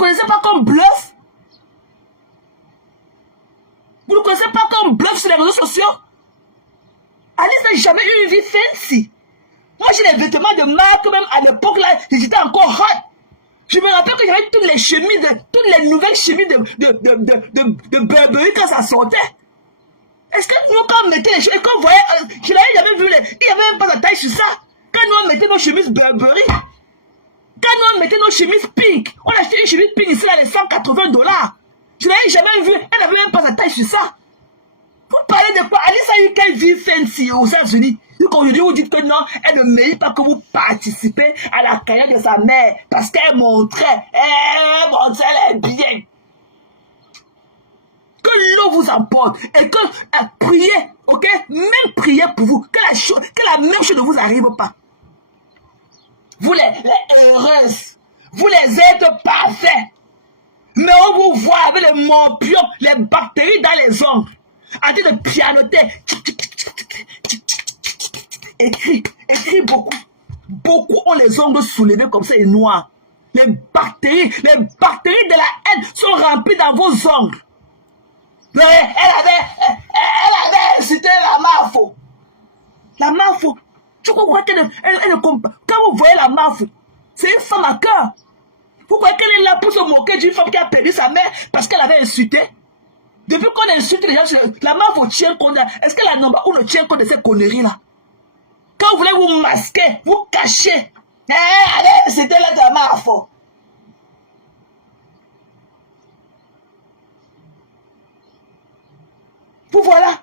connaissez pas comme bluff? Vous ne connaissez pas comme bluff sur les réseaux sociaux? Alice n'a jamais eu une vie fancy. Moi, j'ai des vêtements de marque, même à l'époque, là, j'étais encore hot. Je me rappelle que j'avais toutes les chemises, toutes les nouvelles chemises de Burberry quand ça sortait. Est-ce que nous, quand on mettait les chemises, quand on voyait, je n'avais jamais vu, il n'y avait même pas de taille sur ça. Quand nous, on mettait nos chemises Burberry, quand nous, on mettait nos chemises pink, on achetait une chemise pink ici, là, les $180. Je n'avais jamais vu, elle n'avait même pas de taille sur ça. Vous parlez de quoi? Alice a eu quelle vie fancy aux États-Unis? Aujourd'hui, vous dites que non, elle ne mérite pas que vous participez à la carrière de sa mère parce qu'elle montrait les biens. Que l'eau vous emporte et que priez, ok? Même priez pour vous, que la même chose ne vous arrive pas. Vous les heureuses, vous les êtes parfaits. Mais on vous voit avec les morpions, les bactéries dans les ongles, en train de pianoter. Écrit beaucoup. Beaucoup ont les ongles soulevés comme ça et noirs. Les bactéries de la haine sont remplies dans vos ongles. Mais elle avait insulté la Mafo. La Mafo. Tu crois qu'elle ne comprend pas? Quand vous voyez la Mafo, c'est une femme à cœur. Vous croyez qu'elle est là pour se moquer d'une femme qui a perdu sa mère parce qu'elle avait insulté? Depuis qu'on insulte les gens, la Mafo tient compte. Est-ce que la Nomba ou ne tient compte de ces conneries-là? Quand vous voulez vous masquer, vous cacher. C'était là de la Mafo. Vous voilà.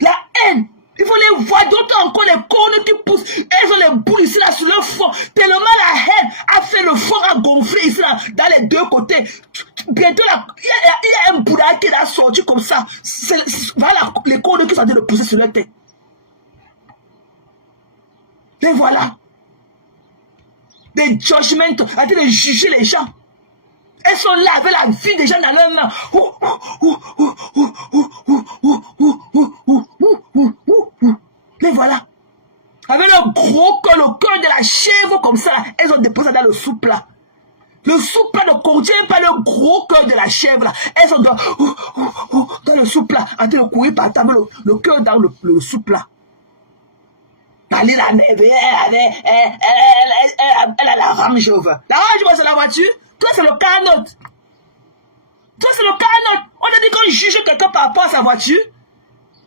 La haine. Il faut les voir, d'autres encore les cornes qui poussent. Elles ont les boules ici là sur le front. Tellement la haine a fait le front à gonfler ici là, dans les deux côtés. Bientôt là, il y a un Bouddha qui est sorti comme ça. Voilà les cornes qui sont en train de pousser sur leur tête. Et voilà. Des jugements, en train de juger les gens. Elles sont là avec la vie des gens dans leurs mains. Mais voilà. Avec le gros cœur, le cœur de la chèvre comme ça, elles ont déposé dans le soupe là. Le soupe là ne contient pas le gros cœur de la chèvre là. Elles sont dans le soupe là, en train de courir par terre, le cœur dans le soupe là. Elle a la Range Rover. La Range Rover, c'est la voiture. Toi, c'est le canot. Toi, c'est le canot. On a dit qu'on juge quelqu'un par rapport à sa voiture.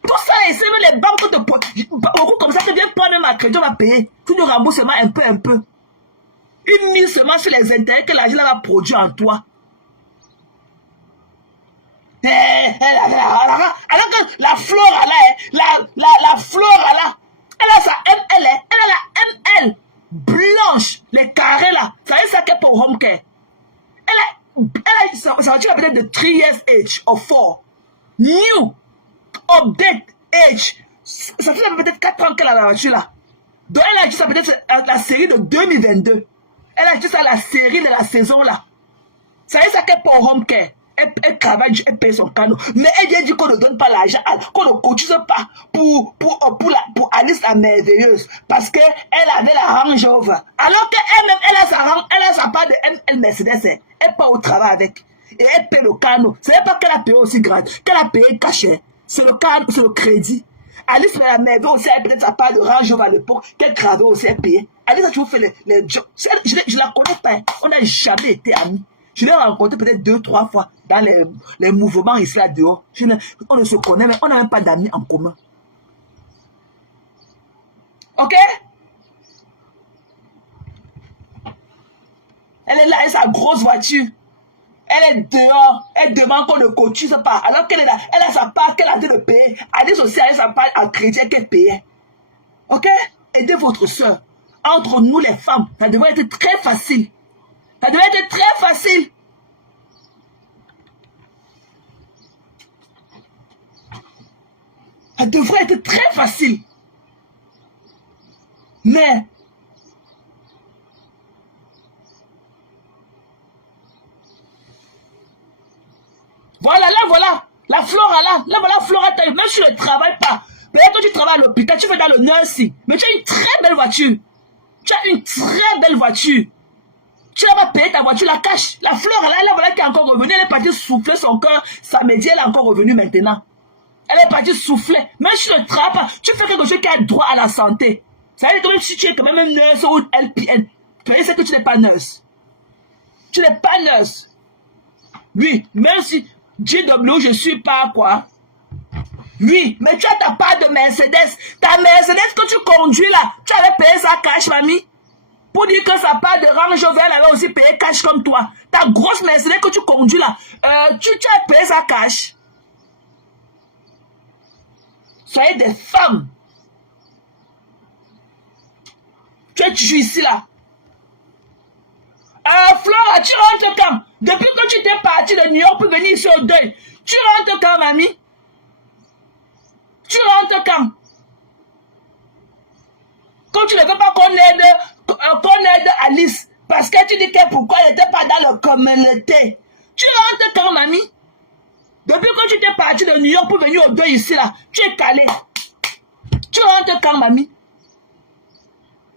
Tout ça, c'est même les banques de beaucoup comme ça qui viennent prendre ma crédit, on va payer. Tout le remboursement un peu. Une mise seulement sur les intérêts que l'argent va produire en toi. Alors que la Flora là, la Flora là, elle a sa ML, elle a la ML blanche, les carrés là. Ça veut dire ça qu'elle est pour home care. Elle a sa voiture peut-être de 3 years age or 4. New, update age. Ça fait peut-être 4 ans qu'elle a la voiture là. Donc elle a dit ça peut-être la série de 2022. Elle a dit ça la série de la saison là. Ça veut dire ça qu'elle est pour home care. Elle travaille, elle paye son canot. Mais elle vient dire qu'on ne donne pas l'argent, qu'on ne cotise pas pour Alice la merveilleuse. Parce qu'elle avait la Range Rover. Alors qu'elle-même, elle a sa part de ML Mercedes. Elle part au travail avec. Et elle paye le canot. Ce n'est pas qu'elle a payé aussi grande, qu'elle a payé cachet. C'est le canot, c'est le crédit. Alice la merveilleuse aussi, elle a peut-être sa part de Range Rover à l'époque, qu'elle travaille aussi, elle payait. Alice a toujours fait les jobs. Je la connais pas. On n'a jamais été amis. Je l'ai rencontré peut-être 2-3 fois dans les mouvements ici là dehors. On ne se connaît, mais on n'a même pas d'amis en commun. Ok? Elle est là, elle a sa grosse voiture. Elle est dehors, elle demande qu'on ne cotise pas. Alors qu'elle est là, elle a sa part qu'elle a de payer. Alice aussi a sa part en crédit qu'elle payait. Ok? Aidez votre soeur. Entre nous les femmes, ça devrait être très facile. Ça devrait être très facile. Ça devrait être très facile. Mais voilà, là, voilà. La Flora, là. Là, voilà, Flora, même si tu ne travailles pas. Peut-être que tu travailles à l'hôpital, tu fais dans le nursing. Mais tu as une très belle voiture. Tu as une très belle voiture. Tu n'as pas payé ta voiture, la cache. La fleur, elle voilà qui est encore revenue. Elle est partie souffler son cœur. Samedi, elle est encore revenue maintenant. Elle est partie souffler. Même si tu ne travailles pas, tu fais quelque chose qui a droit à la santé. Ça veut dire que même si tu es quand même une nurse ou une LPN, tu sais que tu n'es pas nurse. Tu n'es pas nurse. Oui, même si GW, je suis pas quoi. Oui, mais tu as ta part de Mercedes. Ta Mercedes que tu conduis là, tu avais payé sa cash, mamie. Pour dire que sa part de Range Rover, elle avait aussi payé cash comme toi. Ta grosse Mercedes que tu conduis là, tu as payé sa cash. Soyez des femmes. Tu es toujours ici là. Flora, tu rentres quand? Depuis que tu t'es parti de New York pour venir ici au deuil, tu rentres quand, mamie? Tu rentres quand? Quand tu ne veux pas qu'on aide Alice, parce que tu dis que pourquoi elle n'était pas dans la communauté. Tu rentres quand, mamie? Depuis que tu t'es parti de New York pour venir au deuil ici là, tu es calé. Tu rentres quand, mamie?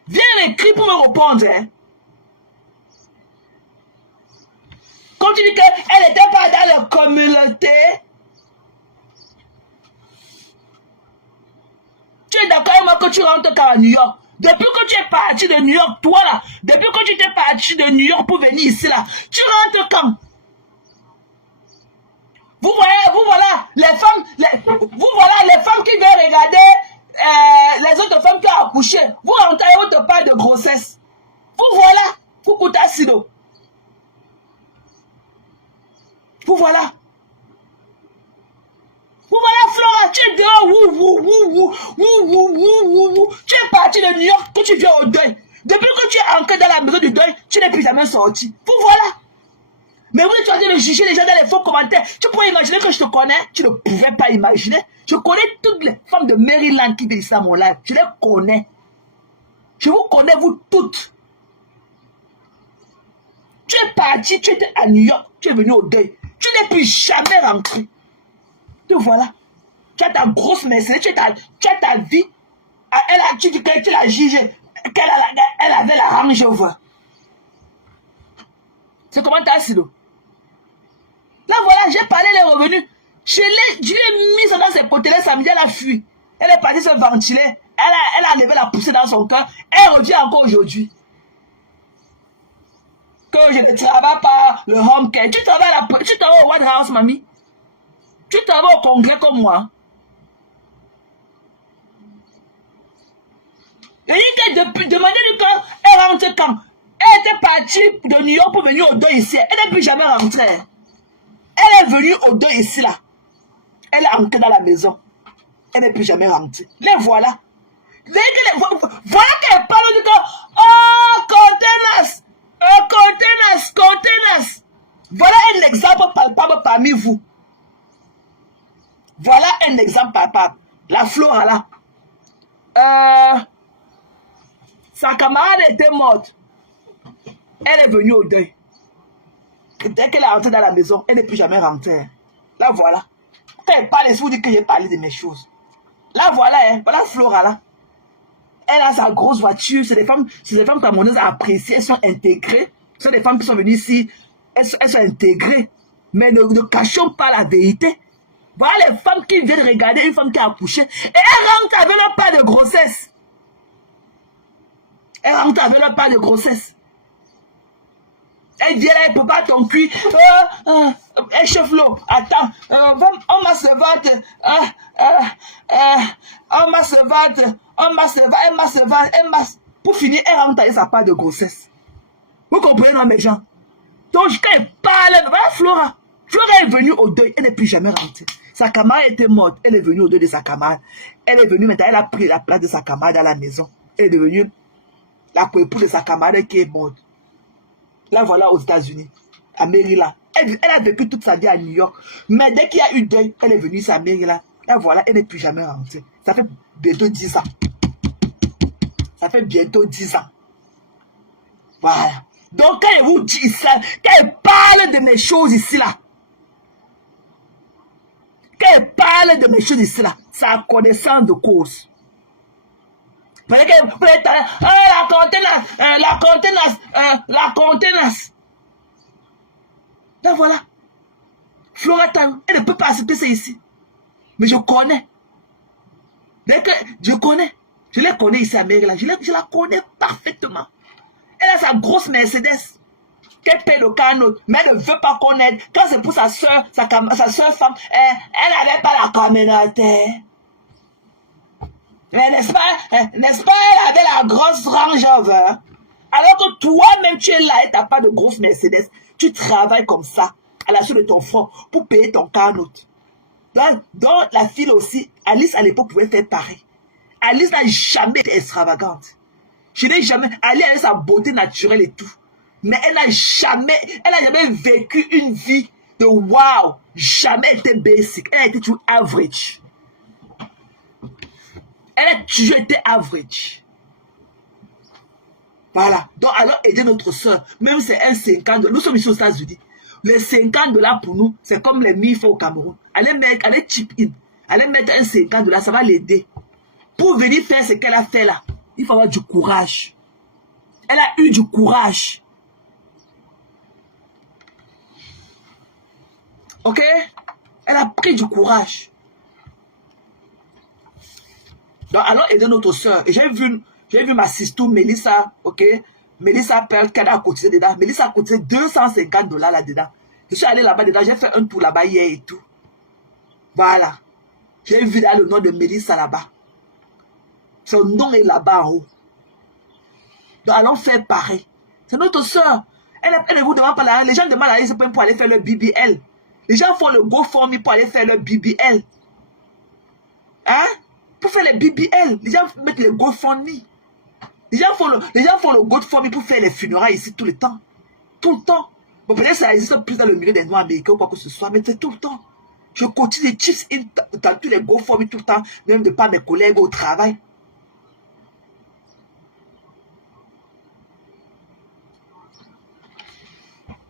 Viens m'écrire pour me répondre, hein. Quand tu dis qu'elle n'était pas dans la communauté, tu es d'accord avec moi que tu rentres quand à New York? Depuis que tu es parti de New York, toi là, depuis que tu t'es parti de New York pour venir ici là, tu rentres quand? Vous voilà les femmes qui veulent regarder les autres femmes qui ont accouché. Vous rentrez votre part de grossesse. Vous voilà, Kukuta Sido. Vous voilà. Vous voilà, Flora, tu es dehors. Tu es parti de New York, que tu viens au deuil. Depuis que tu es entré dans la maison du deuil, tu n'es plus jamais sorti. Vous voilà. Mais vous êtes en train de juger les gens dans les faux commentaires. Tu pourrais imaginer que je te connais. Tu ne pouvais pas imaginer. Je connais toutes les femmes de Maryland qui disent ça à mon live. Je les connais. Je vous connais, vous toutes. Tu es parti, tu étais à New York, tu es venu au deuil. Tu n'es plus jamais rentré. Te voilà. Tu as ta grosse Mercedes, tu as ta vie. Tu dis que tu l'as jugée. Elle avait la Range Rover. C'est comment tu as sido? Là voilà, j'ai parlé les revenus. Je l'ai mis dans ses potelets samedi, elle a fui. Elle est partie se ventiler. Elle a enlevé la poussée dans son cœur. Elle revient encore aujourd'hui. Que je ne travaille pas le home care. Tu travailles au White House, mamie. Tu travailles au Congrès comme moi. Et il t'a demandé du temps, elle rentre quand? Elle était partie de New York pour venir au deuil ici. Elle n'est plus jamais rentrée. Elle est venue au deuil ici là. Elle est rentrée dans la maison. Elle n'est plus jamais rentrée. Les voilà. Voilà qu'elle parle du temps. Oh, contenance. Contenance. Voilà un exemple palpable parmi vous. Voilà un exemple palpable. La Flora là. Sa camarade était morte. Elle est venue au deuil. Dès qu'elle est rentrée dans la maison, elle n'est plus jamais rentrée. Là voilà. Quand elle parle, il faut dire que j'ai parlé de mes choses. Là voilà, hein. Voilà Flora là. Elle a sa grosse voiture. C'est des femmes camerounaises appréciées. Elles sont intégrées. Ce sont des femmes qui sont venues ici. Elles sont intégrées. Mais ne cachons pas la vérité. Voilà les femmes qui viennent regarder une femme qui a accouché. Et elles rentrent avec leur part de grossesse. Elle rentre avec leur part de grossesse. Elle vient là, elle ne peut pas ton cul. Échauffe l'eau. Attends. On m'a se vendre. On m'a se vendre. Pour finir, elle rentre avec sa part de grossesse. Vous comprenez, non, mes gens? Donc, quand elle parle, voilà Flora. Flora est venue au deuil. Elle n'est plus jamais rentrée. Sa camarade était morte. Elle est venue au deuil de sa camarade. Elle est venue maintenant. Elle a pris la place de sa camarade à la maison. Elle est devenue la coépouse de sa camarade qui est morte. Là, voilà, aux États-Unis, à Maryland. Elle a vécu toute sa vie à New York. Mais dès qu'il y a eu deuil, elle est venue ici à Maryland. Et voilà, elle n'est plus jamais rentrée. Ça fait bientôt 10 ans. Ça fait bientôt 10 ans. Voilà. Donc, quand elle vous dit ça, quand elle parle de mes choses ici, là, quand elle parle de mes choses ici, là, c'est à connaissance de cause. Parce que vous êtes la contenance. Donc voilà. Flora Talou, elle ne peut pas accepter ça ici. Mais je connais. Dès que je connais. Je les connais ici à Maryland. Je la connais parfaitement. Elle a sa grosse Mercedes. Qu'elle paie le canot. Mais elle ne veut pas connaître. Quand c'est pour sa soeur, sa soeur femme, elle n'avait pas la communauté. Mais n'est-ce pas, elle avait la grosse Range Rover. Alors que toi-même, tu es là et tu n'as pas de grosse Mercedes. Tu travailles comme ça, à la suite de ton front, pour payer ton canot. Donc, la fille aussi, Alice à l'époque pouvait faire pareil. Alice n'a jamais été extravagante. Je n'ai jamais... Alice a sa beauté naturelle et tout. Mais elle n'a jamais vécu une vie de wow. Jamais été basic. Elle a été toujours average. Elle a toujours été average. Voilà. Donc, alors, aider notre soeur. Même si c'est un 50 $. Nous sommes ici aux États-Unis. Les 50 $ pour nous, c'est comme les 1000 francs au Cameroun. Allez chip in. Allez mettre un 50 $, ça va l'aider. Pour venir faire ce qu'elle a fait là, il faut avoir du courage. Elle a eu du courage. Ok? Elle a pris du courage. Donc, allons aider notre soeur. Et j'ai vu ma sister Melissa, ok? Melissa Pearl, qu'elle a cotisé dedans. Melissa a cotisé 250 $ là-dedans. Je suis allé là-bas dedans, j'ai fait un tour là-bas hier et tout. Voilà. J'ai vu là le nom de Melissa là-bas. Son nom est là-bas en haut. Donc, allons faire pareil. C'est notre soeur. Elle ne vous demande pas l'argent. Les gens demandent l'argent pour aller faire le BBL. Les gens font le GoFundMe pour aller faire le BBL. Hein? Pour faire les BBL. Les gens mettent le GoFundMe. Les gens font le GoFundMe pour faire les funérailles ici tout le temps. Tout le temps. Bon, peut-être que ça existe plus dans le milieu des Noirs américains ou quoi que ce soit, mais c'est tout le temps. Je continue les chips dans tous les GoFundMe tout le temps, même de par mes collègues au travail.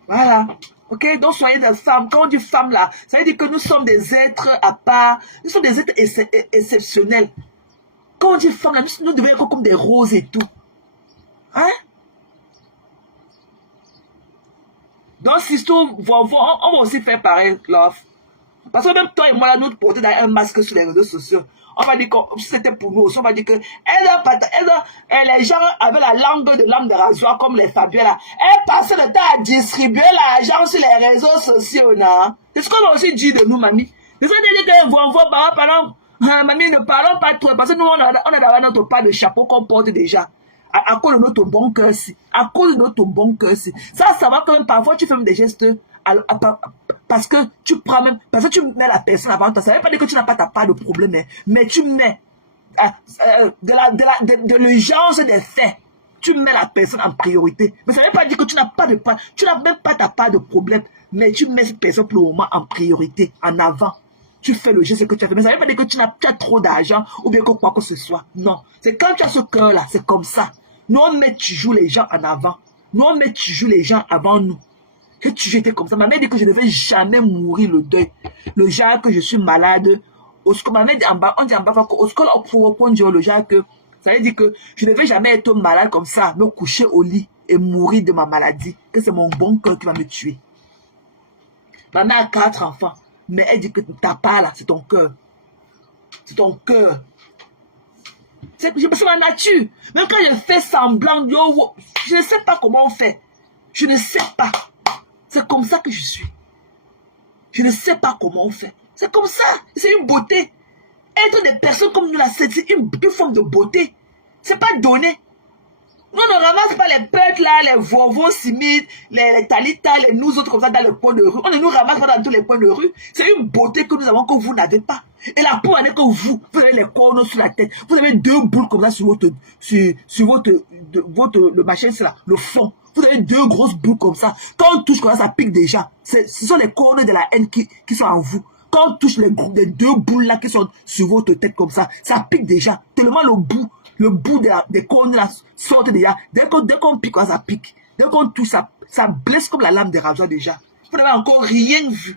Voilà. Ok, donc soyez des femmes. Quand on dit femme là, ça veut dire que nous sommes des êtres à part. Nous sommes des êtres exceptionnels. Quand on dit femme là, nous devons être comme des roses et tout. Hein? Donc, si on va aussi faire pareil, love. Parce que même toi et moi là, nous portons un masque sur les réseaux sociaux. On va dire que si c'était pour nous aussi, on va dire que les gens avaient la langue de lame de rasoir comme les Fabiola. Elles passaient le temps à distribuer l'argent sur les réseaux sociaux, non? C'est ce qu'on a aussi dit de nous, mamie. C'est ça de dire que vos parents, mamie, ne parlons pas trop. Parce que nous, on a dans notre part de chapeau qu'on porte déjà. À cause de notre bon cœur, si. À cause de notre bon cœur, si. Ça va quand même, parfois, tu fais des gestes parce que tu prends même, parce que tu mets la personne avant toi. Ça ne veut pas dire que tu n'as pas ta part de problème, mais tu mets de l'urgence des faits. Tu mets la personne en priorité. Mais ça ne veut pas dire que tu n'as pas de part, tu n'as même pas ta part de problème, mais tu mets cette personne pour le moment en priorité, en avant. Tu fais le geste que tu as fait. Mais ça ne veut pas dire que tu as trop d'argent ou bien que quoi que ce soit. Non. C'est quand tu as ce cœur-là, c'est comme ça. Nous, on met toujours les gens en avant. Nous, on met toujours les gens avant nous. J'ai toujours été comme ça. Ma mère dit que je ne vais jamais mourir le deuil. Le genre que je suis malade. Ma mère dit en bas, on dit en bas, au scolaire, on dit le genre que, ça veut dire que je ne vais jamais être malade comme ça, me coucher au lit et mourir de ma maladie. Que c'est mon bon cœur qui va me tuer. Ma mère a 4 enfants. Mais elle dit que ta part là, c'est ton cœur. C'est ton cœur. C'est ma nature. Même quand je fais semblant, je ne sais pas comment on fait. Je ne sais pas. C'est comme ça que je suis. Je ne sais pas comment on fait. C'est comme ça. C'est une beauté. Être des personnes comme nous là, c'est une forme de beauté. C'est pas donné. Nous ne ramasse pas les peuples là, les vovos, simites, les talitas, les nous autres comme ça dans les coins de rue. On ne nous ramasse pas dans tous les coins de rue. C'est une beauté que nous avons que vous n'avez pas. Et la peau est que vous avez les cornes sur la tête. Vous avez 2 boules comme ça sur votre, le machin, c'est là, le fond. Vous avez 2 grosses boules comme ça. Quand on touche comme ça pique déjà. Ce sont les cornes de la haine qui sont en vous. Quand on touche les 2 boules là qui sont sur votre tête comme ça pique déjà. Tellement le bout des cornes là sortent déjà. Dès qu'on pique, ça pique. Dès qu'on touche, ça blesse comme la lame des rasoirs déjà. Vous n'avez encore rien vu.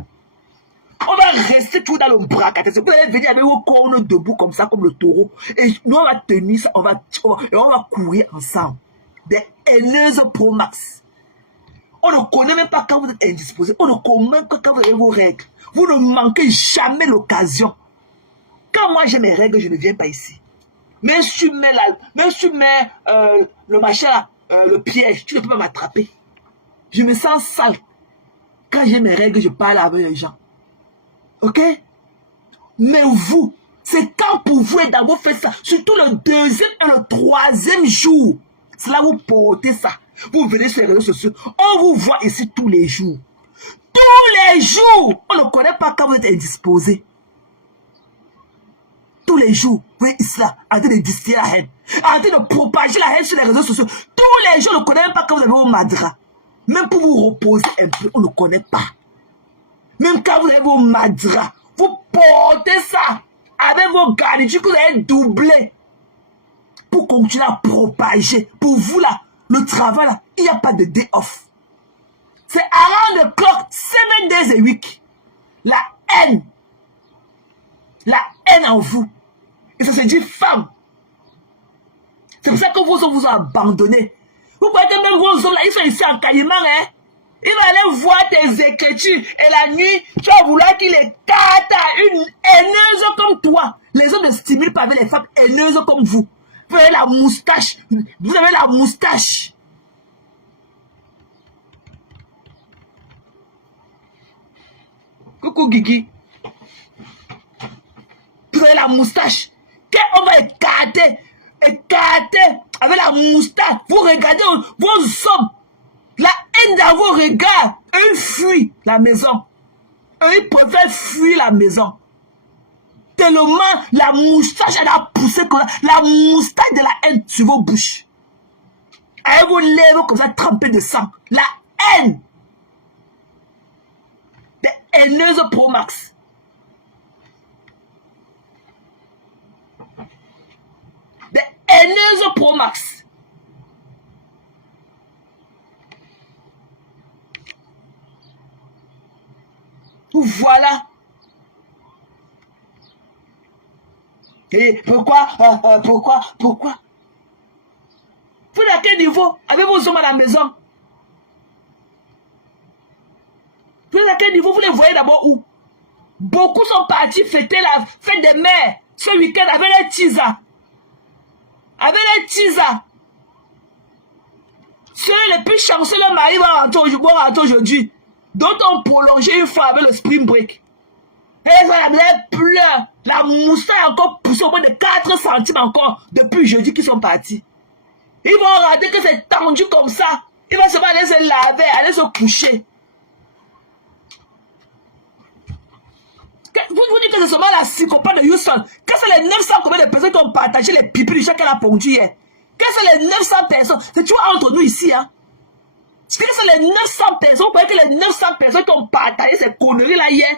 On va rester tout dans le braquage. Vous allez venir avec vos cornes debout comme ça, comme le taureau. Et nous, on va tenir ça, on va courir ensemble. Des haineuses Pro Max. On ne connaît même pas quand vous êtes indisposé. On ne connaît même pas quand vous avez vos règles. Vous ne manquez jamais l'occasion. Quand moi j'ai mes règles, je ne viens pas ici. Même si tu mets, le machin, le piège, tu ne peux pas m'attraper. Je me sens sale. Quand j'ai mes règles, je parle avec les gens. Ok? Mais vous, c'est quand pour vous et dans vos faites ça, surtout le deuxième et le troisième jour, c'est là où vous portez ça. Vous venez sur les réseaux sociaux, on vous voit ici tous les jours. Tous les jours! On ne connaît pas quand vous êtes indisposé. Tous les jours, vous êtes ici là, en train de distiller la haine, en train de propager la haine sur les réseaux sociaux. Tous les jours, on ne connaît même pas quand vous avez vos madras. Même pour vous reposer un peu, on ne connaît pas. Même quand vous avez vos madras, vous portez ça avec vos garnitures que vous avez doublées pour continuer à propager. Pour vous là, le travail là, il n'y a pas de day off. C'est around the clock, 7 days a week. La haine en vous. Et ça se dit femme. C'est pour ça que vos hommes vous ont abandonné. Vous voyez que même vos hommes là, ils sont ici en Caïman, hein. Il va aller voir tes écritures et la nuit, tu vas vouloir qu'il les carte à une haineuse comme toi. Les hommes ne stimulent pas avec les femmes haineuses comme vous. Vous avez la moustache. Vous avez la moustache. Coucou Guigui. Vous avez la moustache. On va écarter avec la moustache. Vous regardez vos hommes. La haine dans vos regards. Eux fuient la maison. Eux ils préfèrent fuir la maison. Tellement la moustache elle a poussé comme ça. La moustache de la haine sur vos bouches. Avec vos lèvres comme ça trempées de sang. La haine. Des haineuses Pro Max. Des haineuses Pro Max. Voilà. Et pourquoi vous êtes à quel niveau avec vos hommes à la maison? Vous êtes à quel niveau? Vous les voyez d'abord où? Beaucoup sont partis fêter la fête des mères ce week-end avec les tisas. Avec les tisas. Ceux les plus chanceux, le mari va rentrer aujourd'hui. D'autres ont prolongé une fois avec le spring break. Et elle pleure. La moustache est encore poussée au moins de 4 centimes encore depuis jeudi qu'ils sont partis. Ils vont rater que c'est tendu comme ça. Ils vont seulement aller se laver, aller se coucher. Vous dites que c'est seulement la psychopathe de Houston. Quels sont les 900 combien de personnes qui ont partagé les pipis du chat qu'elle a pondu hier? Quelles sont les 900 personnes? C'est toujours entre nous ici, hein? C'est les 900 personnes, vous voyez que les 900 personnes qui ont partagé ces conneries-là hier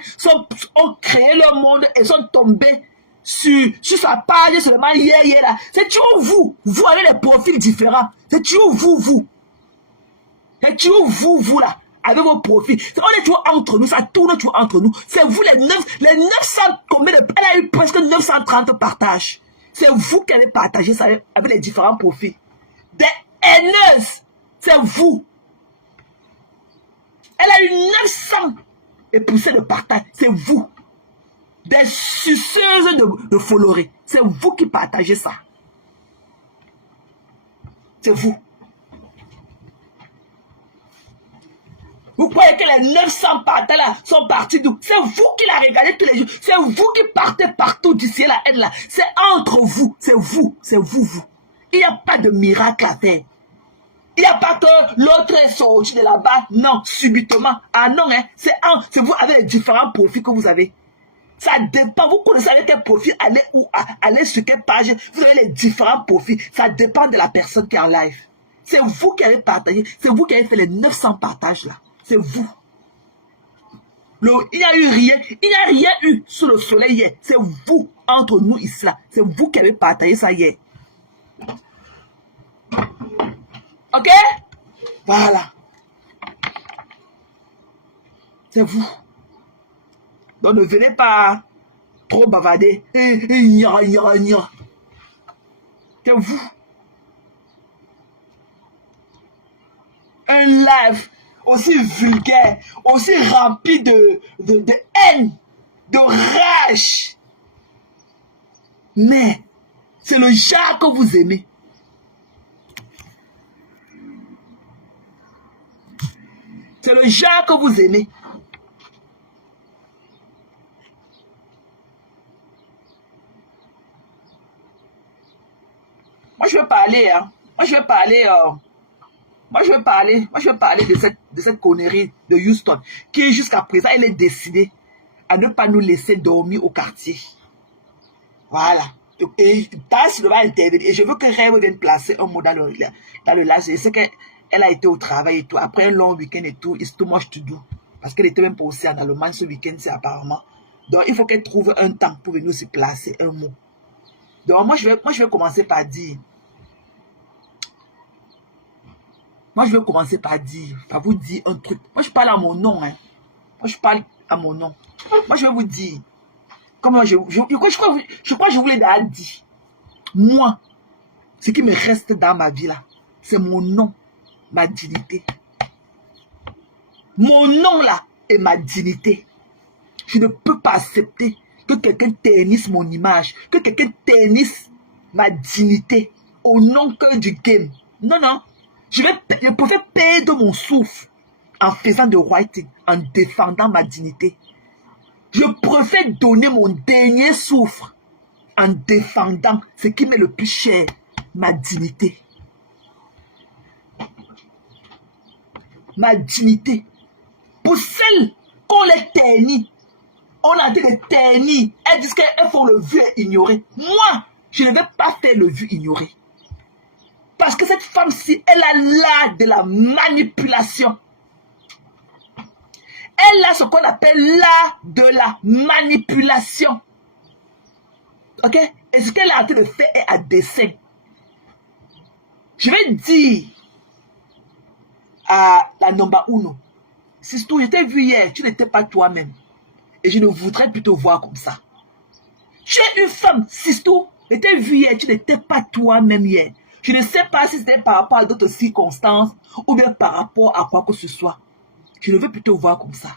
ont créé leur monde et sont tombés sur sa page seulement hier là. C'est toujours vous. Vous avez des profils différents. C'est toujours vous. C'est toujours vous là, avec vos profils. On est toujours entre nous, ça tourne toujours entre nous. C'est vous les 900, combien de... Elle a eu presque 930 partages. C'est vous qui avez partagé ça avec les différents profils. Des haineuses, c'est vous. Elle a eu 900 et poussé de partage. C'est vous. Des suceuses de foloré. C'est vous qui partagez ça. C'est vous. Vous croyez que les 900 partages là sont partis d'où? C'est vous qui la regardez tous les jours. C'est vous qui partez partout d'ici la haine là. C'est entre vous. C'est vous. C'est vous. Il n'y a pas de miracle à faire. Il n'y a pas que l'autre est sorti de là-bas. Non, subitement. Ah non, hein. C'est vous avec les différents profils que vous avez. Ça dépend. Vous connaissez avec quel profil aller où, aller sur quelle page. Vous avez les différents profils. Ça dépend de la personne qui est en live. C'est vous qui avez partagé. C'est vous qui avez fait les 900 partages là. C'est vous. Il n'y a eu rien. Il n'y a rien eu sous le soleil hier. C'est vous, entre nous ici là. C'est vous qui avez partagé ça hier. Ok? Voilà. C'est vous. Donc ne venez pas trop bavarder. C'est vous. Un live aussi vulgaire, aussi rempli de haine, de rage. Mais c'est le genre que vous aimez. C'est le genre que vous aimez. Moi, je veux parler, hein. Moi, je veux parler de cette connerie de Houston, qui jusqu'à présent, elle est décidée à ne pas nous laisser dormir au quartier. Voilà. Et Tass va intervenir. Et je veux que Rêve vienne placer un mot dans le live. Je sais qu'elle a été au travail et tout. Après un long week-end et tout, it's too much to do. Parce qu'elle était même pas aussi en Allemagne ce week-end, c'est apparemment. Donc, il faut qu'elle trouve un temps pour venir se placer un mot. Donc, moi, je vais commencer par dire. Moi, je vais commencer par vous dire un truc. Moi, je parle à mon nom, hein. Moi, je parle à mon nom. Moi, je vais vous dire. Comment je crois que je vous l'ai déjà dit. Moi, ce qui me reste dans ma vie là, c'est mon nom, ma dignité. Mon nom là est ma dignité. Je ne peux pas accepter que quelqu'un ternisse mon image, que quelqu'un ternisse ma dignité au nom que du game. Non, non. Je préfère perdre mon souffle en faisant de writing, en défendant ma dignité. Je préfère donner mon dernier souffle en défendant ce qui m'est le plus cher, ma dignité. Ma dignité. Pour celles qu'on les ternit, on a dit de ternir. Elles disent qu'elles font le vu et ignorer. Moi, je ne vais pas faire le vu ignorer. Parce que cette femme-ci, elle a l'art de la manipulation. Elle a ce qu'on appelle l'art de la manipulation. Ok? Et ce qu'elle a en train de faire est à dessein. Je vais dire à la number uno, Sistou, je t'ai vu hier, tu n'étais pas toi-même. Et je ne voudrais plus te voir comme ça. Tu es une femme, Sistou, je t'ai vu hier, tu n'étais pas toi-même hier. Je ne sais pas si c'était par rapport à d'autres circonstances ou bien par rapport à quoi que ce soit. Je ne veux plus te voir comme ça.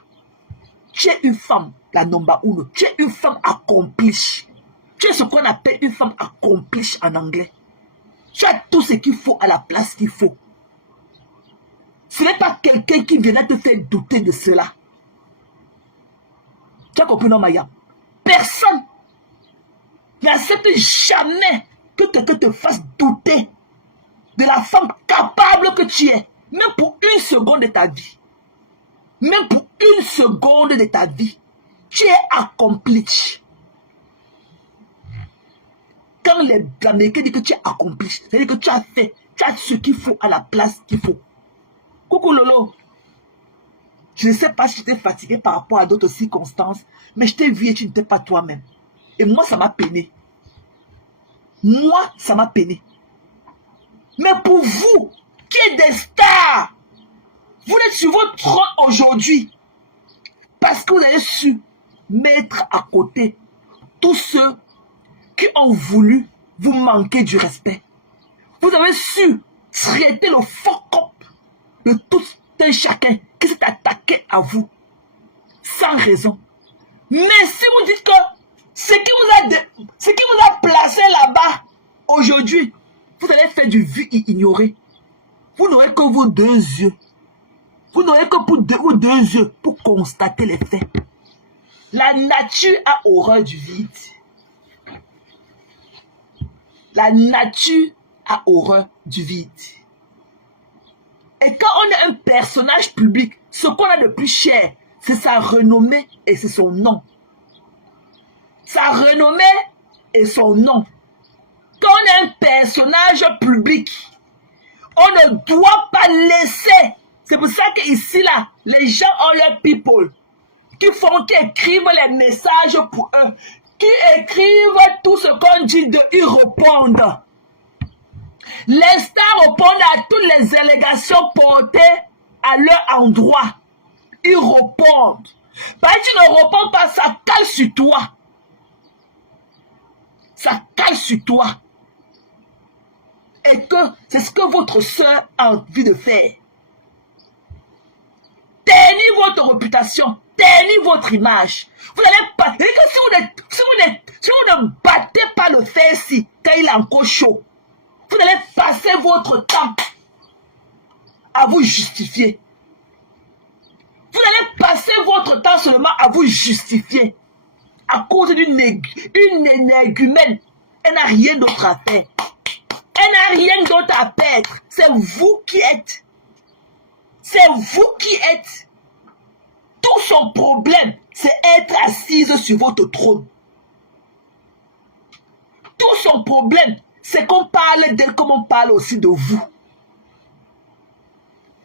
Tu es une femme, la number uno. Tu es une femme accomplie. Tu es ce qu'on appelle une femme accomplie en anglais. Tu as tout ce qu'il faut à la place qu'il faut. Ce n'est pas quelqu'un qui viendra te faire douter de cela. Tu as compris, non, Maya? Personne n'accepte jamais que quelqu'un te fasse douter de la femme capable que tu es, même pour une seconde de ta vie. Même pour une seconde de ta vie, tu es accompli. Quand les Américains disent que tu es accompli, c'est-à-dire que tu as fait, tu as ce qu'il faut à la place qu'il faut. Coucou Lolo, je ne sais pas si tu t'es fatigué par rapport à d'autres circonstances, mais je t'ai vu et tu n'étais pas toi-même. Et moi, ça m'a peiné. Moi, ça m'a peiné. Mais pour vous, qui êtes des stars, vous êtes sur votre trône aujourd'hui parce que vous avez su mettre à côté tous ceux qui ont voulu vous manquer du respect. Vous avez su traiter le fuck-up de tout un chacun qui s'est attaqué à vous sans raison. Mais si vous dites que ce qui vous a placé là-bas aujourd'hui, vous allez faire du vu et ignorer. Vous n'aurez que vos deux yeux. Vous n'aurez que vos deux yeux pour constater les faits. La nature a horreur du vide. La nature a horreur du vide. Et quand on est un personnage public, ce qu'on a de plus cher, c'est sa renommée et c'est son nom. Sa renommée et son nom. Quand on est un personnage public, on ne doit pas laisser. C'est pour ça qu'ici, là, les gens ont leur people. Qui écrivent les messages pour eux. Qui écrivent tout ce qu'on dit d'eux. Ils répondent. Les stars répondent à toutes les allégations portées à leur endroit. Ils répondent. Parce que tu ne réponds pas, ça cale sur toi. Ça cale sur toi. Et que c'est ce que votre soeur a envie de faire. Tenez votre réputation, tenez votre image. Vous n'allez pas. Et que si vous ne battez pas le fer ici, quand il est encore chaud, vous allez passer votre temps à vous justifier. Vous allez passer votre temps seulement à vous justifier. À cause d'une énergumène. Elle n'a rien d'autre à faire. Elle n'a rien d'autre à perdre. C'est vous qui êtes. C'est vous qui êtes. Tout son problème, c'est être assise sur votre trône. Tout son problème, c'est qu'on parle d'elle comme on parle aussi de vous.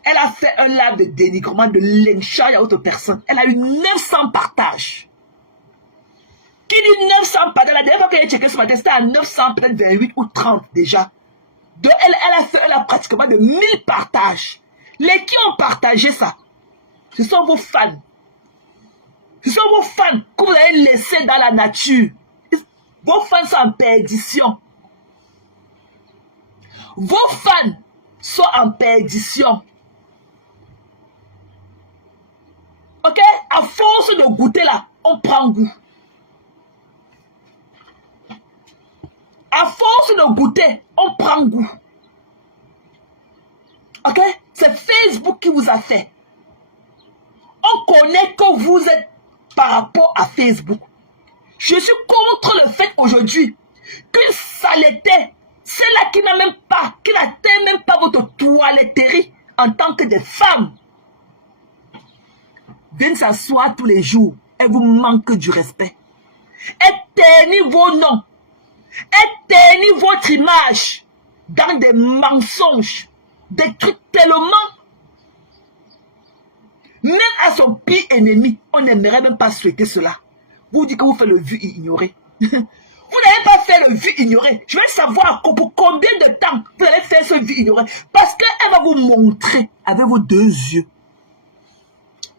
Elle a fait un live de dénigrement, de lynchage à autre personne. Elle a eu 900 partages. Qui dit 900 partages? La dernière fois que j'ai checké ce matin, c'était à 900, peut-être 28 ou 30 déjà. Donc elle a pratiquement de 1000 partages. Les qui ont partagé ça, ce sont vos fans. Ce sont vos fans que vous avez laissés dans la nature. Vos fans sont en perdition. Vos fans sont en perdition. Ok? À force de goûter là, on prend goût. À force de goûter, on prend goût. Ok? C'est Facebook qui vous a fait. On connaît que vous êtes par rapport à Facebook. Je suis contre le fait aujourd'hui qu'une saleté, celle-là qui n'atteint même pas votre toiletterie en tant que des femmes, viennent s'asseoir tous les jours et vous manque du respect. Éteignez vos noms. Éteignez votre image dans des mensonges, des trucs tellement. Même à son pire ennemi, on n'aimerait même pas souhaiter cela. Vous dites que vous faites le vu ignorer. Vous n'allez pas faire le vu ignorer. Je veux savoir pour combien de temps vous allez faire ce vu ignorer. Parce qu'elle va vous montrer avec vos deux yeux.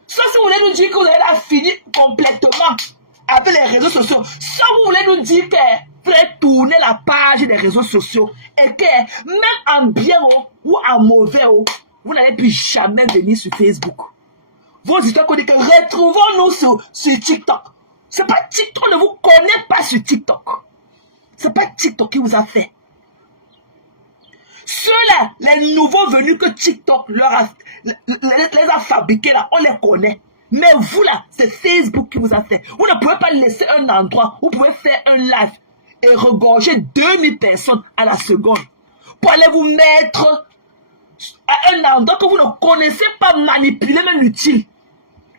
Soit si vous voulez nous dire que vous allez la finir complètement avec les réseaux sociaux. Soit vous voulez nous dire que vous allez tourner la page des réseaux sociaux. Et que même en bien ou en mauvais, vous n'allez plus jamais venir sur Facebook. Vos histoires qu'on dit que retrouvons-nous sur TikTok. C'est pas TikTok, on ne vous connaît pas sur TikTok. C'est pas TikTok qui vous a fait. Ceux-là, les nouveaux venus que TikTok les a fabriqués là, on les connaît. Mais vous là, c'est Facebook qui vous a fait. Vous ne pouvez pas laisser un endroit où vous pouvez faire un live et regorger 2000 personnes à la seconde pour aller vous mettre à un endroit que vous ne connaissez pas manipuler même l'utile.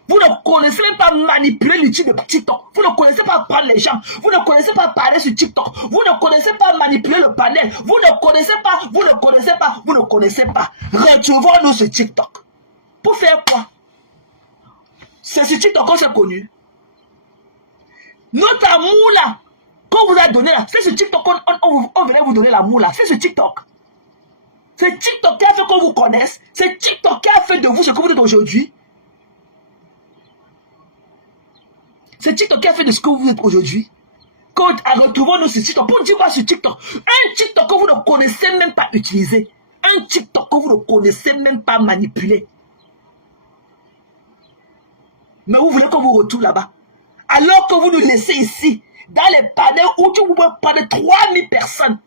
Vous ne connaissez même pas manipuler l'outil de TikTok. Vous ne connaissez pas prendre les gens. Vous ne connaissez pas parler sur TikTok. Vous ne connaissez pas manipuler le panel. Vous ne connaissez pas, vous ne connaissez pas, vous ne connaissez pas. Retrouvons-nous sur TikTok. Pour faire quoi? C'est sur TikTok qu'on s'est connu. Notre amour là, qu'on vous a donné là, c'est sur TikTok qu'on venait vous donner l'amour là. C'est sur TikTok. C'est TikTok qui a fait qu'on vous connaisse. C'est TikTok qui a fait de vous ce que vous êtes aujourd'hui. C'est TikTok qui a fait de ce que vous êtes aujourd'hui. Retrouvons-nous sur TikTok. Pour dire quoi sur TikTok? Un TikTok que vous ne connaissez même pas utiliser. Un TikTok que vous ne connaissez même pas manipuler. Mais vous voulez qu'on vous retrouve là-bas. Alors que vous nous laissez ici, dans les panels où vous pouvez prendre 3000 personnes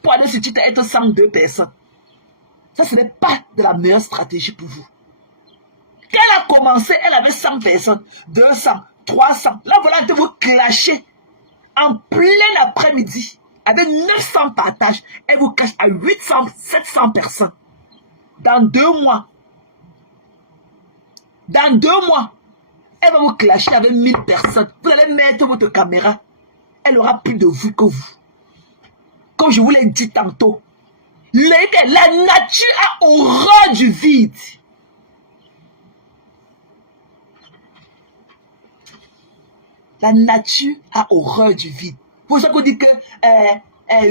pour aller sur TikTok être 102 personnes. Ça, ce n'est pas de la meilleure stratégie pour vous. Quand elle a commencé, elle avait 100 personnes, 200, 300. Là, voilà, de vous clasher en plein après-midi avec 900 partages. Elle vous cache à 800, 700 personnes. Dans 2 mois. Dans 2 mois, elle va vous clasher avec 1000 personnes. Vous allez mettre votre caméra. Elle aura plus de vues que vous. Comme je vous l'ai dit tantôt, la nature a horreur du vide. La nature a horreur du vide. Pour ça qu'on dit que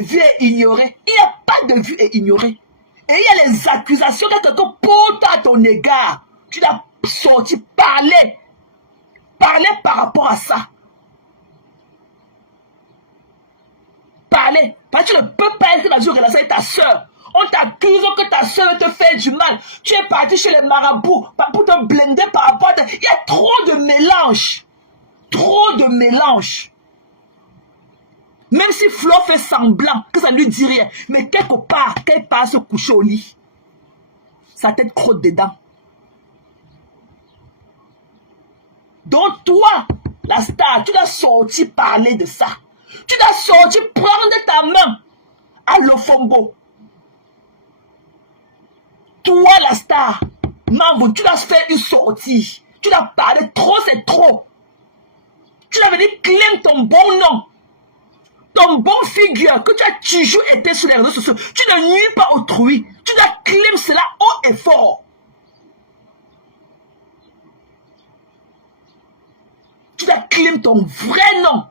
vue est ignorée. Il n'y a pas de vue est ignorée. Et il y a les accusations que quelqu'un porte à ton égard. Tu dois sortir, parler. Parlez par rapport à ça. Parlez. Parce que tu ne peux pas être dans une relation avec ta soeur. On t'accuse que ta soeur te fait du mal. Tu es parti chez les marabouts pour te blender par rapport à... Il y a trop de mélange. Trop de mélange. Même si Flo fait semblant que ça ne lui dit rien. Mais quelque part, quand elle part se coucher au lit, sa tête crotte dedans. Donc toi, la star, tu dois sortir parler de ça. Tu dois sortir prendre ta main à l'Ofombo. Toi, la star, Mambo, tu dois faire une sortie. Tu dois parler trop, c'est trop. Tu dois venir claim ton bon nom. Ton bon figure que tu as toujours été sur les réseaux sociaux. Tu ne nuis pas autrui. Tu dois claim cela haut et fort. Tu dois claim ton vrai nom.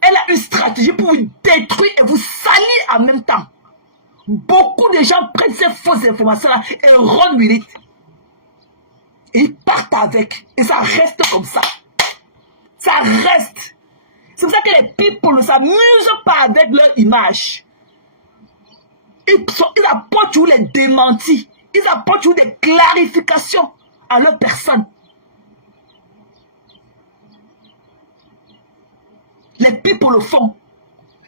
Elle a une stratégie pour vous détruire et vous salir en même temps. Beaucoup de gens prennent ces fausses informations-là et rendent minute. Et ils partent avec. Et ça reste comme ça. Ça reste. C'est pour ça que les people ne s'amusent pas avec leur image. Ils apportent toujours les démentis. Ils apportent toujours des clarifications à leur personne. Les people le font.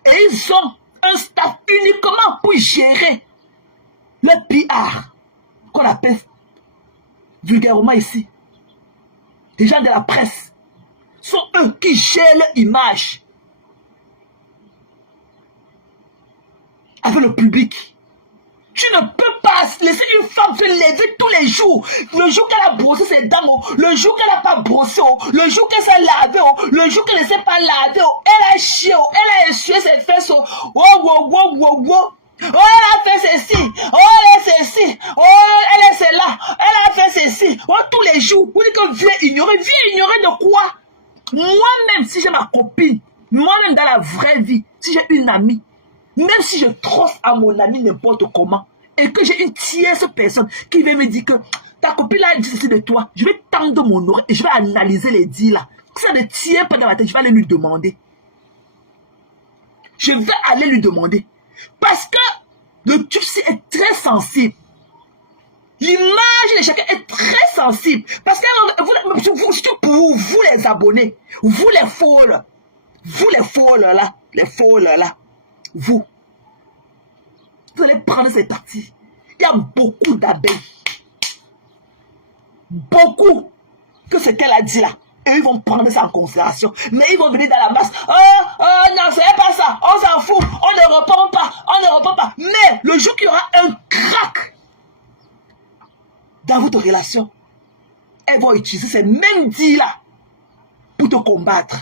Et ils ont un staff uniquement pour gérer le PR, qu'on appelle vulgairement ici. Les gens de la presse sont eux qui gèrent l'image avec le public. Tu ne peux pas laisser une femme se lever tous les jours. Le jour qu'elle a brossé ses dents, le jour qu'elle n'a pas brossé, le jour qu'elle s'est lavée, le jour qu'elle ne s'est pas lavée, elle a chié, elle a essuyé ses fesses. Oh, elle a fait ceci, oh, elle a fait ceci, oh, elle est celle-là, elle a fait ceci. Oh, tous les jours, vous dites que viens ignorer de quoi? Moi-même, si j'ai ma copine, moi-même dans la vraie vie, si j'ai une amie, même si je trosse à mon ami n'importe comment, et que j'ai une tierce personne qui vient me dire que ta copine a dit ceci de toi, je vais tendre mon oreille et je vais analyser les dits là. Si ça ne tient pas dans ma tête, je vais aller lui demander. Je vais aller lui demander. Parce que le Tutsi est très sensible. L'image de chacun est très sensible. Parce que surtout pour vous les abonnés, vous les folles là, vous allez prendre ces parties. Il y a beaucoup d'abeilles. Beaucoup que ce qu'elle a dit là. Et ils vont prendre ça en considération. Mais ils vont venir dans la masse. Non, c'est pas ça. On s'en fout. On ne répond pas. Mais le jour qu'il y aura un crack dans votre relation, elles vont utiliser ces mêmes dits là pour te combattre.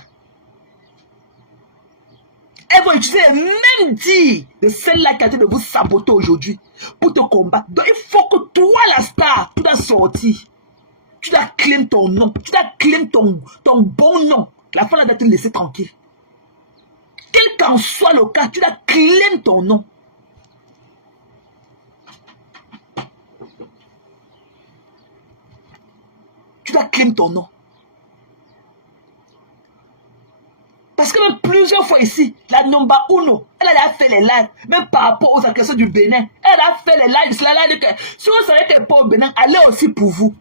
Elles vont utiliser les mêmes dits de celle-là qui a été de vous saboter aujourd'hui pour te combattre. Donc il faut que toi, la star, tu dois sortir. Tu dois claim ton nom. Tu dois claim ton bon nom. La femme doit te laisser tranquille. Quel qu'en soit le cas, tu dois claim ton nom. Tu dois claim ton nom. Parce que même plusieurs fois ici, la Nomba Uno, elle a fait les lives, même par rapport aux agressions du Bénin. Elle a fait les lives. C'est la live que si vous savez qu'elle n'est pas au Bénin, allez aussi pour vous.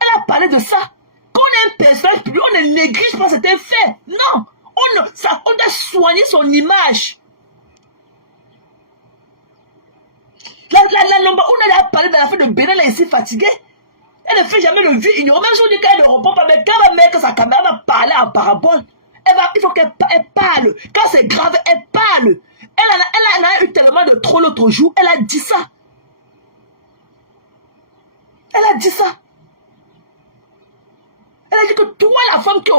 Elle a parlé de ça. Quand on est un personnage public, on ne néglige pas cet effet. Non. On doit soigner son image. La Nomba Uno, elle a parlé de la fête de Bénin, elle est ici fatiguée. Elle ne fait jamais le vieux ignorant. Même si on dit qu'elle ne répond pas, mais quand elle va mettre sa caméra, elle va parler en parabole. Il faut qu'elle parle. Quand c'est grave, elle parle. Elle a eu tellement de trop l'autre jour. Elle a dit ça. Elle a dit ça. Elle a dit que toi, la femme qui est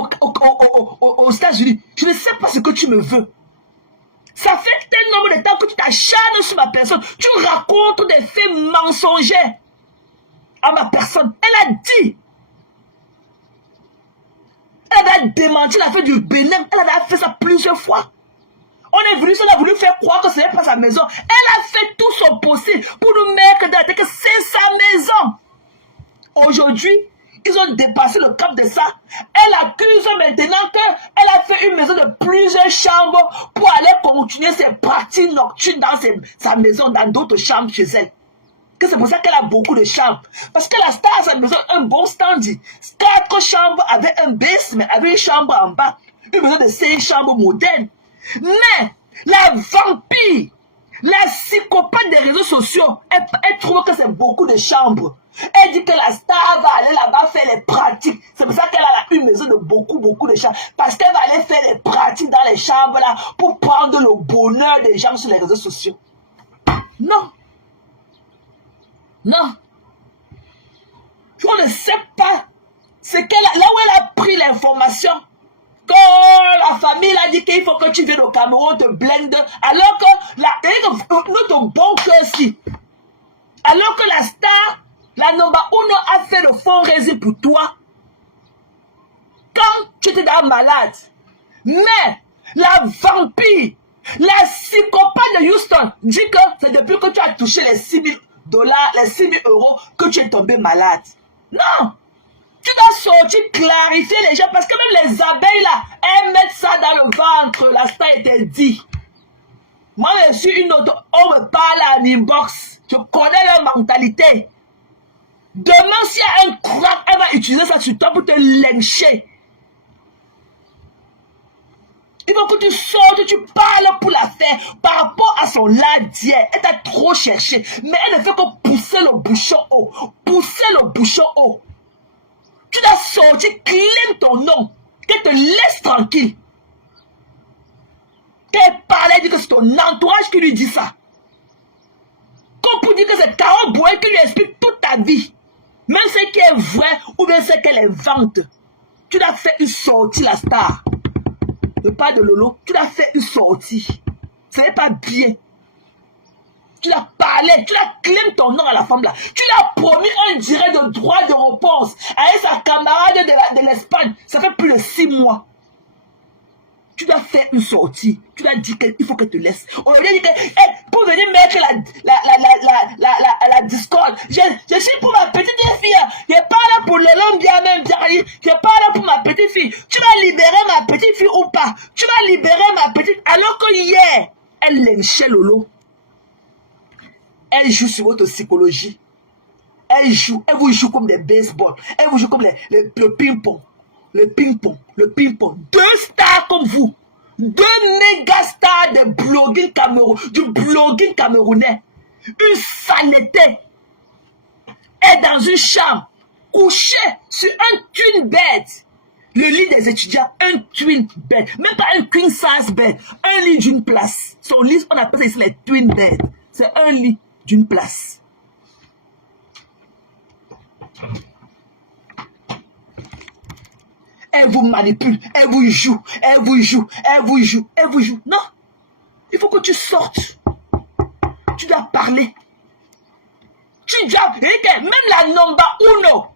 aux États-Unis, je ne sais pas ce que tu me veux. Ça fait tel nombre de temps que tu t'acharnes sur ma personne. Tu racontes des faits mensongers à ma personne. Elle a dit. Elle a démenti la fête du Bénin. Elle a fait ça plusieurs fois. On est venu, elle a voulu faire croire que ce n'est pas sa maison. Elle a fait tout son possible pour nous mettre dans la tête que c'est sa maison. Aujourd'hui, ils ont dépassé le cap de ça. Elle accuse maintenant qu'elle a fait une maison de plusieurs chambres pour aller continuer ses pratiques nocturnes dans sa maison, dans d'autres chambres chez elle. Que c'est pour ça qu'elle a beaucoup de chambres. Parce que la star a sa maison, un bon standing. 4 chambres avec un basement, avec une chambre en bas. Une maison de 5 chambres modernes. Mais la vampire, la psychopathe des réseaux sociaux, elle trouve que c'est beaucoup de chambres. Elle dit que la star va aller là-bas faire les pratiques. C'est pour ça qu'elle a une maison de beaucoup de chambres. Parce qu'elle va aller faire les pratiques dans les chambres là pour prendre le bonheur des gens sur les réseaux sociaux. Non. Non. On ne sait pas. C'est qu'elle, là où elle a pris l'information, quand la famille a dit qu'il faut que tu viennes au Cameroun te blende, alors que notre bon cœur si, alors que la star, la number 1 a fait le fundraising pour toi, quand tu étais dans malade. Mais la vampire, la psychopathe de Houston dit que c'est depuis que tu as touché les $6,000, les 6,000 € que tu es tombé malade. Non! Tu dois sortir, clarifier les gens, parce que même les abeilles là, elles mettent ça dans le ventre. La star était dit. Moi, je suis une autre, on me parle en inbox. Je connais leur mentalité. Demain, s'il y a un crack, elle va utiliser ça sur toi pour te lyncher. Il faut que tu sortes, tu parles pour la faire par rapport à son là d'hier. Elle t'a trop cherché. Mais elle ne fait que pousser le bouchon haut. Pousser le bouchon haut. Tu dois sortir, claim ton nom. Qu'elle te laisse tranquille. Qu'elle parle, elle dit que c'est ton entourage qui lui dit ça. Comme pour dire que c'est Carole Boué qui lui explique toute ta vie. Même ce qui est vrai ou bien ce qu'elle invente. Tu dois faire une sortie, la star. Le pas de Lolo, tu dois faire une sortie. Ce n'est pas bien. Tu l'as parlé, tu l'as claim ton nom à la femme là. Tu l'as promis un direct de droit de réponse avec sa camarade de l'Espagne. Ça fait plus de 6 mois. Tu dois faire une sortie. Tu dois dire qu'il faut qu'elle te laisse. On lui a dit que pour venir mettre la discorde, je suis pour ma petite fille. Je ne suis pas là pour le long bien même. Je ne suis pas là pour ma petite fille. Tu vas libérer ma petite fille ou pas? Tu vas libérer ma petite. Alors que hier, elle lynchait Lolo. Elle joue sur votre psychologie. Elle vous joue comme des baseballs. Elle vous joue comme le ping-pong. Le ping-pong. Le ping-pong. 2 stars comme vous. 2 méga stars du blogging camerounais. Une saleté. Est dans une chambre. Couchée sur un twin bed. Le lit des étudiants. Un twin bed. Même pas un queen size bed. Un lit d'une place. Son lit, on appelle ça ici les twin beds. C'est un lit d'une place. Elle vous manipule, elle vous joue, elle vous joue, elle vous joue, elle vous joue. Non, il faut que tu sortes. Tu dois parler. Tu dois, même la number 1,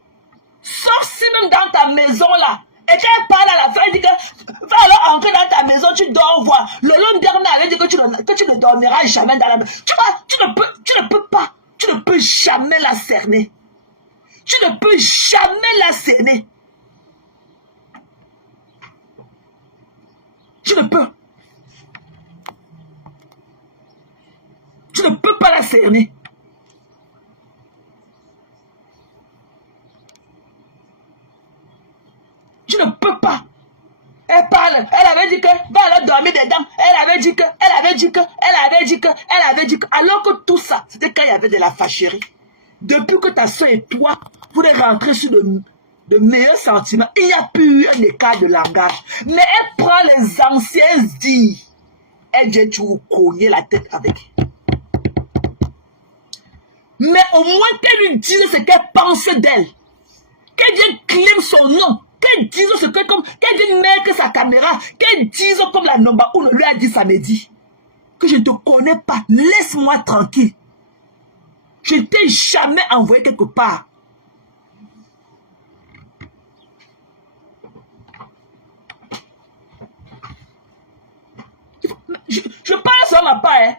sors-si même dans ta maison là. Et quand elle parle à la fin, elle dit que va alors entrer dans ta maison, tu dors voir. Le long dernier, elle dit que tu ne dormiras jamais dans la maison. Tu ne peux jamais la cerner. Tu ne peux jamais la cerner. Tu ne peux. Tu ne peux pas la cerner. Tu ne peux pas. Elle parle. Elle avait dit que va alors dormir dedans. Elle avait dit que. Alors que tout ça, c'était quand il y avait de la fâcherie. Depuis que ta soeur et toi, vous voulez rentrer sur de meilleurs sentiments, il n'y a plus un écart de langage. Mais elle prend les anciens dits. Elle vient toujours cogner la tête avec. Mais au moins qu'elle lui dise ce qu'elle pense d'elle. Qu'elle vienne claim son nom. Qu'elle dise ce que comme. Qu'elle vienne mettre sa caméra. Qu'elle dise comme la number 1 lui a dit samedi. Que je ne te connais pas. Laisse-moi tranquille. Je ne t'ai jamais envoyé quelque part. Je parle sur ma part, hein.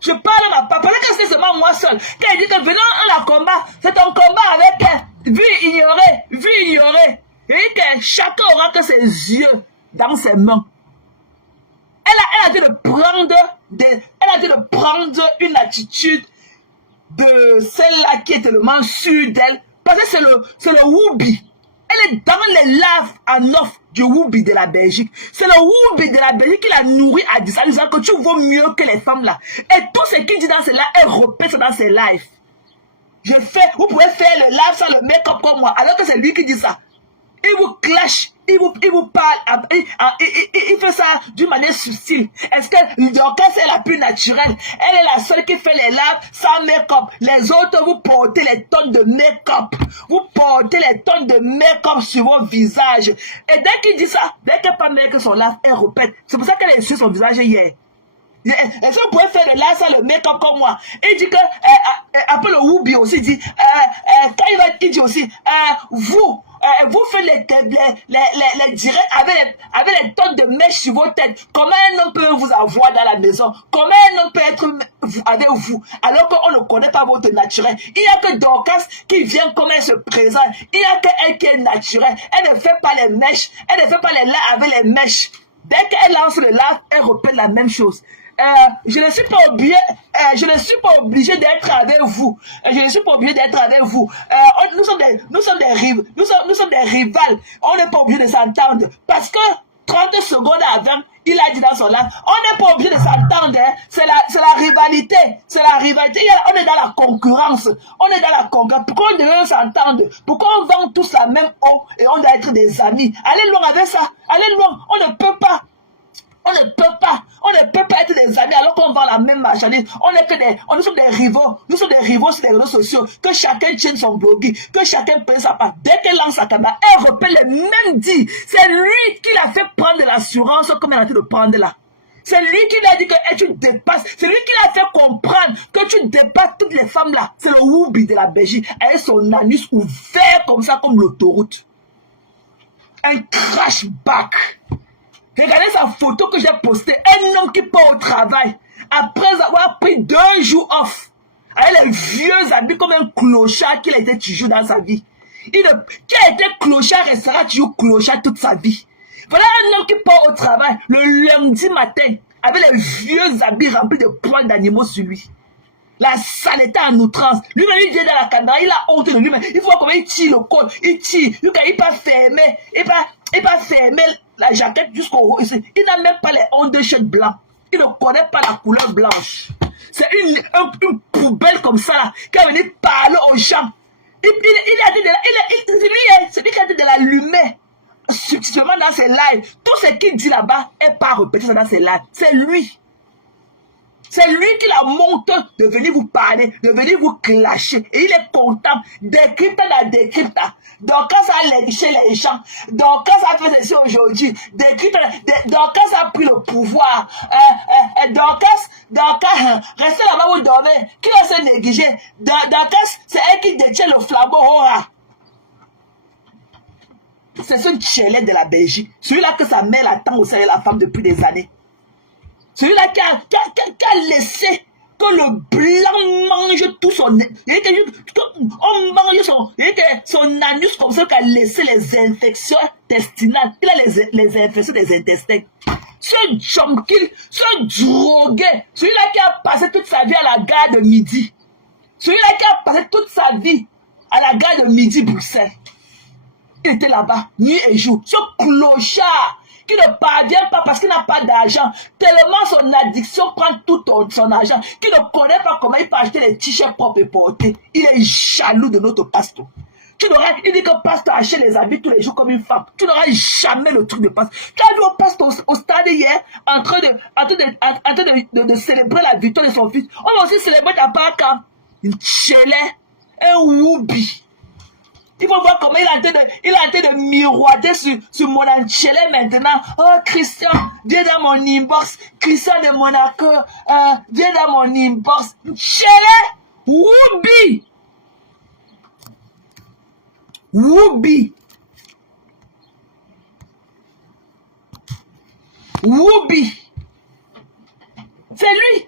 Je parle à ma part. Parce que c'est seulement moi seul. Quand elle dit que venons à la combat, c'est ton combat avec elle. vu ignorer, et que chacun aura que ses yeux dans ses mains. Elle a dit de prendre une attitude de celle-là qui est tellement sûre d'elle, parce que c'est le Whoopi. Elle est dans les laves en offre du Whoopi de la Belgique. C'est le Whoopi de la Belgique qui la nourrit à disant que tu vaux mieux que les femmes là. Et tout ce qu'il dit dans ses lives, elle répète ça dans ses lives. Vous pouvez faire le live sans le make-up comme moi, alors que c'est lui qui dit ça. Il vous clash, il vous parle, il fait ça d'une manière subtile. Est-ce que Dorcas est la plus naturelle? Elle est la seule qui fait les lives sans make-up. Les autres, vous portez les tonnes de make-up. Vous portez les tonnes de make-up sur vos visages. Et dès qu'il dit ça, dès qu'elle parle avec son live, elle répète. C'est pour ça qu'elle a su son visage hier. Est-ce que vous pouvez faire le live sans le make-up comme moi? Il dit que, après le Whoopi aussi dit, quand il dit aussi, vous faites les directs avec les tonnes de mèches sur vos têtes. Comment un homme peut vous avoir dans la maison? Comment un homme peut être avec vous alors qu'on ne connaît pas votre naturel? Il n'y a que Dorcas qui vient comme elle se présente. Il n'y a que elle qui est naturelle. Elle ne fait pas les mèches. Elle ne fait pas les lives avec les mèches. Dès qu'elle lance le live, elle répète la même chose. Je ne suis pas obligé d'être avec vous. Je ne suis pas obligé d'être avec vous. Nous sommes des rivales. On n'est pas obligé de s'entendre. Parce que 30 secondes avant, il a dit dans son live, on n'est pas obligé de s'entendre. Hein. C'est la rivalité. C'est la rivalité. On est dans la concurrence. On est dans la concurrence. Pourquoi on devrait s'entendre? Pourquoi on vend tous la même eau et on doit être des amis? Allez loin avec ça. Allez loin. On ne peut pas. On ne peut pas être des amis alors qu'on vend la même marchandise. Nous sommes des rivaux. Nous sommes des rivaux sur les réseaux sociaux. Que chacun tienne son blogging. Que chacun prenne sa part. Dès qu'elle lance sa caméra, elle répète les mêmes dits. C'est lui qui l'a fait prendre de l'assurance comme elle a fait de prendre là. C'est lui qui lui a dit que tu dépasses. C'est lui qui l'a fait comprendre que tu dépasses toutes les femmes là. C'est le Whoopi de la Belgique. Avec son anus ouvert comme ça, comme l'autoroute. Un crashback. Regardez sa photo que j'ai postée. Un homme qui part au travail après avoir pris 2 jours off. Avec les vieux habits comme un clochard qu'il a été toujours dans sa vie. Qui a été clochard restera toujours clochard toute sa vie. Voilà un homme qui part au travail le lundi matin avec les vieux habits remplis de poils d'animaux sur lui. La saleté en outrance. Lui-même, il vient dans la caméra, il a honte de lui-même. Il faut voir comment il tire le col. Il tire. Il peut fermer. Il peut fermer la jaquette jusqu'au haut. Il n'a même pas les ondes de shirt blanc. Il ne connaît pas la couleur blanche. C'est une poubelle comme ça là, qui a venu parler aux gens. C'est lui qui a dit de l'allumer subtilement dans ses lives. Tout ce qu'il dit là-bas est pas répété dans ses lives. C'est lui. C'est lui qui la monte de venir vous parler, de venir vous clasher. Et il est content. Décrypte la décrypte. Donc quand ça a léché les gens, donc quand ça a fait ceci aujourd'hui, donc quand ça a pris le pouvoir, donc restez là-bas vous dormez. Qui va se négliger? Donc c'est elle qui détient le flambeau. C'est ce tchelé de la Belgique. Celui-là que sa mère attend au sein de la femme depuis des années. Celui-là qui a laissé que le blanc mange tout son... On mange son anus comme ça, qui a laissé les infections intestinales. Il a les infections des intestins. Ce junkie, ce drogué, celui-là qui a passé toute sa vie à la gare de Midi. Celui-là qui a passé toute sa vie à la gare de Midi, Bruxelles. Il était là-bas, nuit et jour. Ce clochard qui ne parvient pas parce qu'il n'a pas d'argent, tellement son addiction prend tout son argent, qu'il ne connaît pas comment il peut acheter les t-shirts propres et porter. Il est jaloux de notre pasteur. Il dit que pasteur achète les habits tous les jours comme une femme. Tu n'auras jamais le truc de pasteur. Tu as vu au pasteur au stade hier, en train de célébrer la victoire de son fils. On va aussi célébrer ta part quand une chelé, un Whoopi. Il faut voir comment il est en train de miroiter sur mon enchélé maintenant. Oh, Christian, viens dans mon inbox. Christian de Monaco, viens dans mon inbox. Enchélé, Whoopi. Whoopi. Whoopi. C'est lui.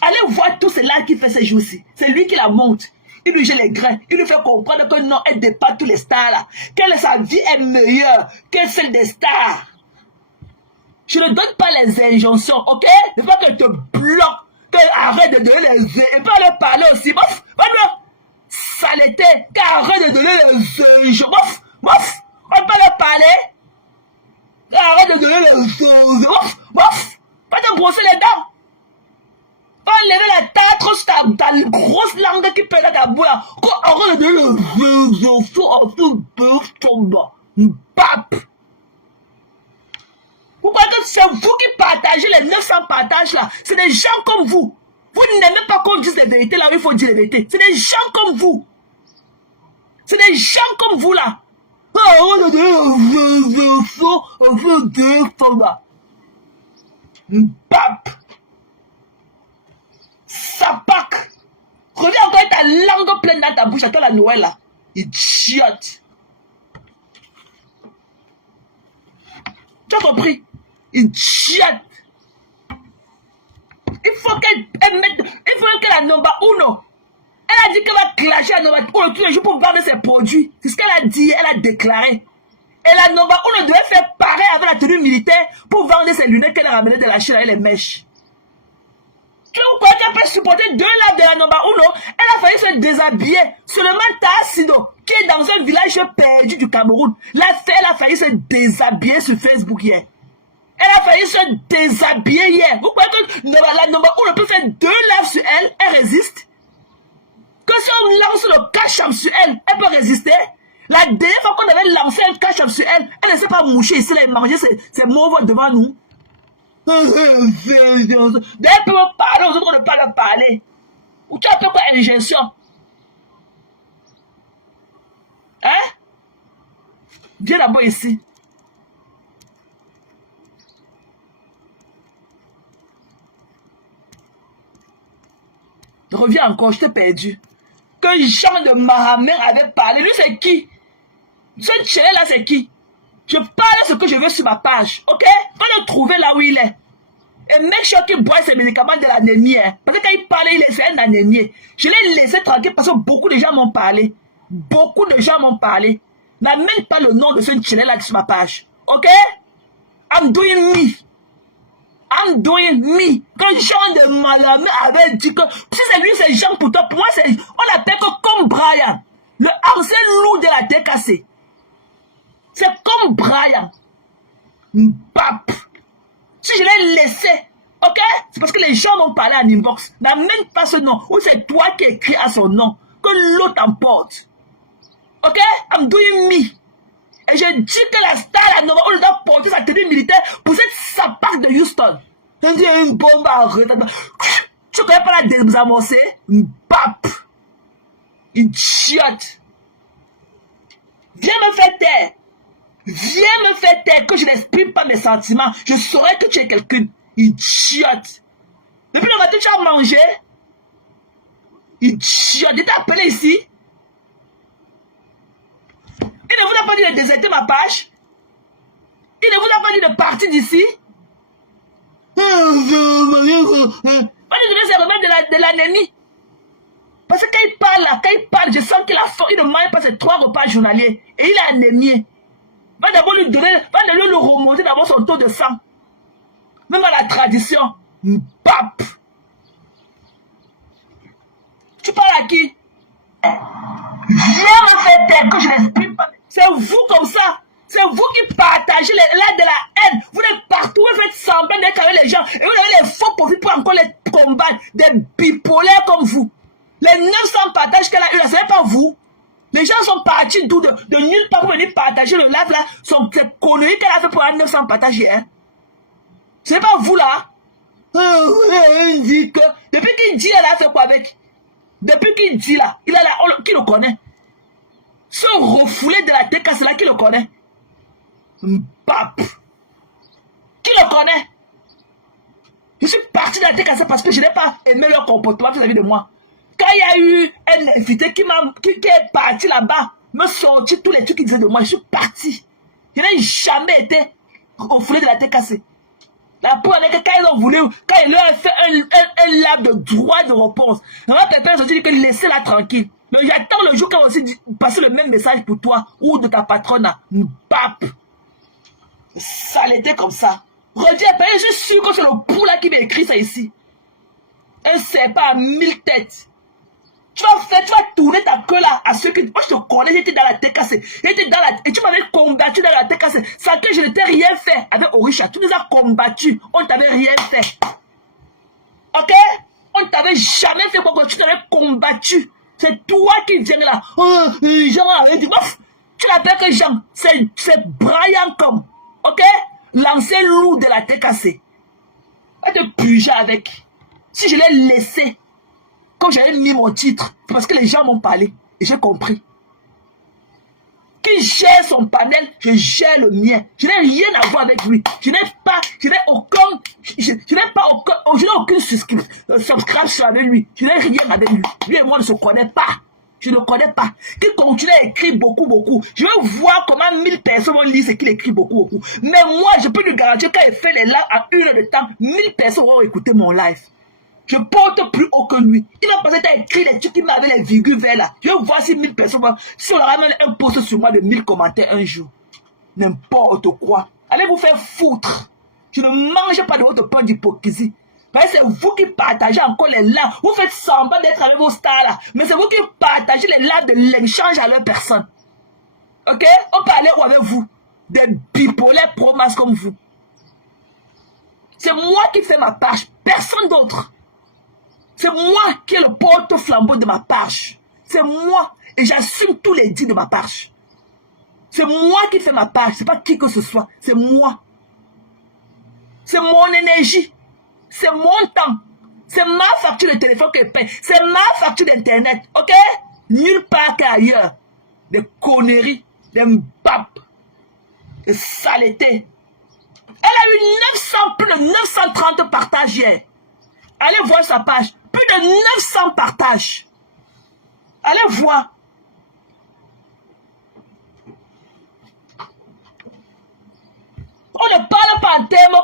Allez voir tout cela qui fait ces jours-ci. C'est lui qui la monte. il lui jette les grains, il lui fait comprendre que non, elle dépasse tous les stars là, que sa vie est meilleure que celle des stars. Je ne donne pas les injonctions, ok? Il faut qu'elle te bloque, qu'elle arrête de donner les... Et pas leur parler aussi, bof, saleté, qu'elle arrête de donner les injonctions, bof, on peut leur parler, qu'elle arrête de donner les injonctions, bof, pas te brosser les dents. Va lever la tête sur ta grosse langue qui pète dans ta bouche. Arrête de donner les injonctions en tout bœuf tombe. Pape. Vous croyez que c'est vous qui partagez les 900 partages là? C'est des gens comme vous. Vous n'aimez pas qu'on dise les vérités là où il faut dire les vérités. C'est des gens comme vous. C'est des gens comme vous là. Pape. Sapac. Reviens encore avec ta langue pleine dans ta bouche à toi la Noël là. Idiote. Tu as compris? Idiote. Il faut qu'elle a number uno. Elle a dit qu'elle va clasher à number uno tous les jours pour vendre ses produits. C'est ce qu'elle a dit, elle a déclaré. Et la number uno devait faire pareil avec la tenue militaire pour vendre ses lunettes qu'elle a ramenées de la Chine avec les mèches. Tu vois qu'elle peut supporter 2 laves de la number uno? Elle a failli se déshabiller. Seulement Tassido, qui est dans un village perdu du Cameroun, elle a failli se déshabiller sur Facebook hier. Elle a failli se déshabiller hier. Vous croyez que la number uno peut faire 2 laves sur elle? Elle résiste. Que si on lance le cash-up sur elle, elle peut résister. La dernière fois qu'on avait lancé un cash-up sur elle, elle ne s'est pas moucher ici, elle a mangé ses mauvais devant nous. D'ailleurs, elle peut me parler aux autres, on ne peut pas leur parler. Ou tu as fait quoi, injection? Hein? Viens d'abord ici. Reviens encore, je t'ai perdu. Que Jean de Mahamer avait parlé. Lui, c'est qui? Ce chien-là, c'est qui? Je parle ce que je veux sur ma page. Ok? Va le trouver là où il est. Et make sure qu'il boit ses médicaments de l'anémie. Hein. Parce que quand il parlait, il est un anémie. Je l'ai laissé tranquille parce que beaucoup de gens m'ont parlé. Beaucoup de gens m'ont parlé. N'amène pas le nom de ce chien-là sur ma page. Ok? I'm doing me. I'm doing me. Quand Jean de Malamé avait dit que si c'est lui, c'est Jean pour toi. Pour moi, on l'appelle comme Brian. Le ancien loup de la DKC. C'est comme Brian. Pape. Si je l'ai laissé, ok? C'est parce que les gens m'ont parlé en inbox. N'amène pas ce nom. Ou c'est toi qui écris à son nom. Que l'autre emporte. Ok? I'm doing me. Et je dis que la star, la Nova, on doit porter sa tenue militaire pour cette sapac de Houston. On dit une bombe à retard. Tu ne connais pas la désamorcer? Pape. Idiote. Viens me faire taire. Viens me faire taire que je n'exprime pas mes sentiments. Je saurais que tu es quelqu'un. Idiote. Depuis le matin, tu as mangé? Idiote. Il t'a appelé ici? Il ne vous a pas dit de déserter ma page? Il ne vous a pas dit de partir d'ici? On lui donner ses remèdes de l'anémie. Parce que quand il parle là, je sens qu'il a faim, il ne mange pas ses 3 repas journaliers. Et il est anémié. Va d'abord lui donner, va lui remonter d'abord son taux de sang. Même à la tradition. Pape. Tu parles à qui? Viens me faire taire que je n'exprime pas. C'est vous comme ça. C'est vous qui partagez l'aide de la haine. Vous êtes partout, vous faites semblant d'être avec les gens. Et vous avez les faux profits pour encore les combattre. Des bipolaires comme vous. Les 900 partages qu'elle a eu là, ce n'est pas vous. Les gens sont partis d'où de nulle part pour venir partager le live là. Ces conneries qu'elle a fait pour un 900 partages hier. Ce n'est pas vous là. Depuis qu'il dit, elle a fait quoi avec? Depuis qu'il dit là, il a là, qui le connaît? Ce refoulé de la DKC là, qui le connaît? Pape. Qui le connaît? Je suis parti de la DKC parce que je n'ai pas aimé leur comportement vis-à-vis de moi. Quand il y a eu un invité qui est parti là-bas, me sorti tous les trucs qu'il disait de moi, je suis parti. Je n'ai jamais été au foulé de la TKC. La preuve est que quand ils ont voulu, quand ils leur ont fait un lab de droit de réponse, la personne a dit que laissez-la tranquille. J'attends le jour qu'elle va aussi passer le même message pour toi ou de ta patronne. Bap. Saleté comme ça. Redis, je suis sûr que c'est le pou là qui m'a écrit ça ici. Un serpent à 1000 têtes. Tu vas tourner ta queue là à ceux que... Moi je te connais, j'étais dans la TKC. Et tu m'avais combattu dans la TKC sans que je ne t'ai rien fait avec Orisha. Tu nous as combattu. On ne t'avait rien fait. Ok? On ne t'avait jamais fait quoi que tu t'avais combattu. C'est toi qui viens là. Oh, Jean avait dit, tu l'appelles que Jean. C'est Brian comme. Ok? L'ancien loup de la TKC. Elle te pugeait avec. Si je l'ai laissé, quand j'avais mis mon titre, c'est parce que les gens m'ont parlé. Et j'ai compris. Qui gère son panel, je gère le mien. Je n'ai rien à voir avec lui. Je n'ai aucune subscription avec lui. Je n'ai rien avec lui. Lui et moi ne se connaissent pas. Je ne connais pas. Qu'il continue à écrire beaucoup. Je vais voir comment 1000 personnes vont lire ce qu'il écrit beaucoup. Mais moi, je peux lui garantir quand il fait les lives à 1 heure de temps, 1000 personnes vont écouter mon live. Je porte plus haut que lui. Il va passer à écrire les trucs qui m'avaient les virgules verts là. Je vais voir si 1000 personnes vont... Si on leur ramène un post sur moi de 1000 commentaires un jour. N'importe quoi. Allez vous faire foutre. Je ne mange pas de votre pain d'hypocrisie. C'est vous qui partagez encore les lives. Vous faites semblant d'être avec vos stars là. Mais c'est vous qui partagez les lives de l'échange à leur personne. Ok? On peut aller où avec vous? Des bipolaires pro-mass comme vous. C'est moi qui fais ma page. Personne d'autre. C'est moi qui ai le porte-flambeau de ma page. C'est moi. Et j'assume tous les dits de ma page. C'est moi qui fais ma page. C'est pas qui que ce soit. C'est moi. C'est mon énergie. C'est mon temps. C'est ma facture de téléphone que je paye. C'est ma facture d'internet. Ok? Nulle part qu'ailleurs. Des conneries. Des mbap. Des saletés. Elle a eu plus de 930 partages hier. Allez voir sa page. Plus de 900 partages. Allez voir. On ne parle pas en termes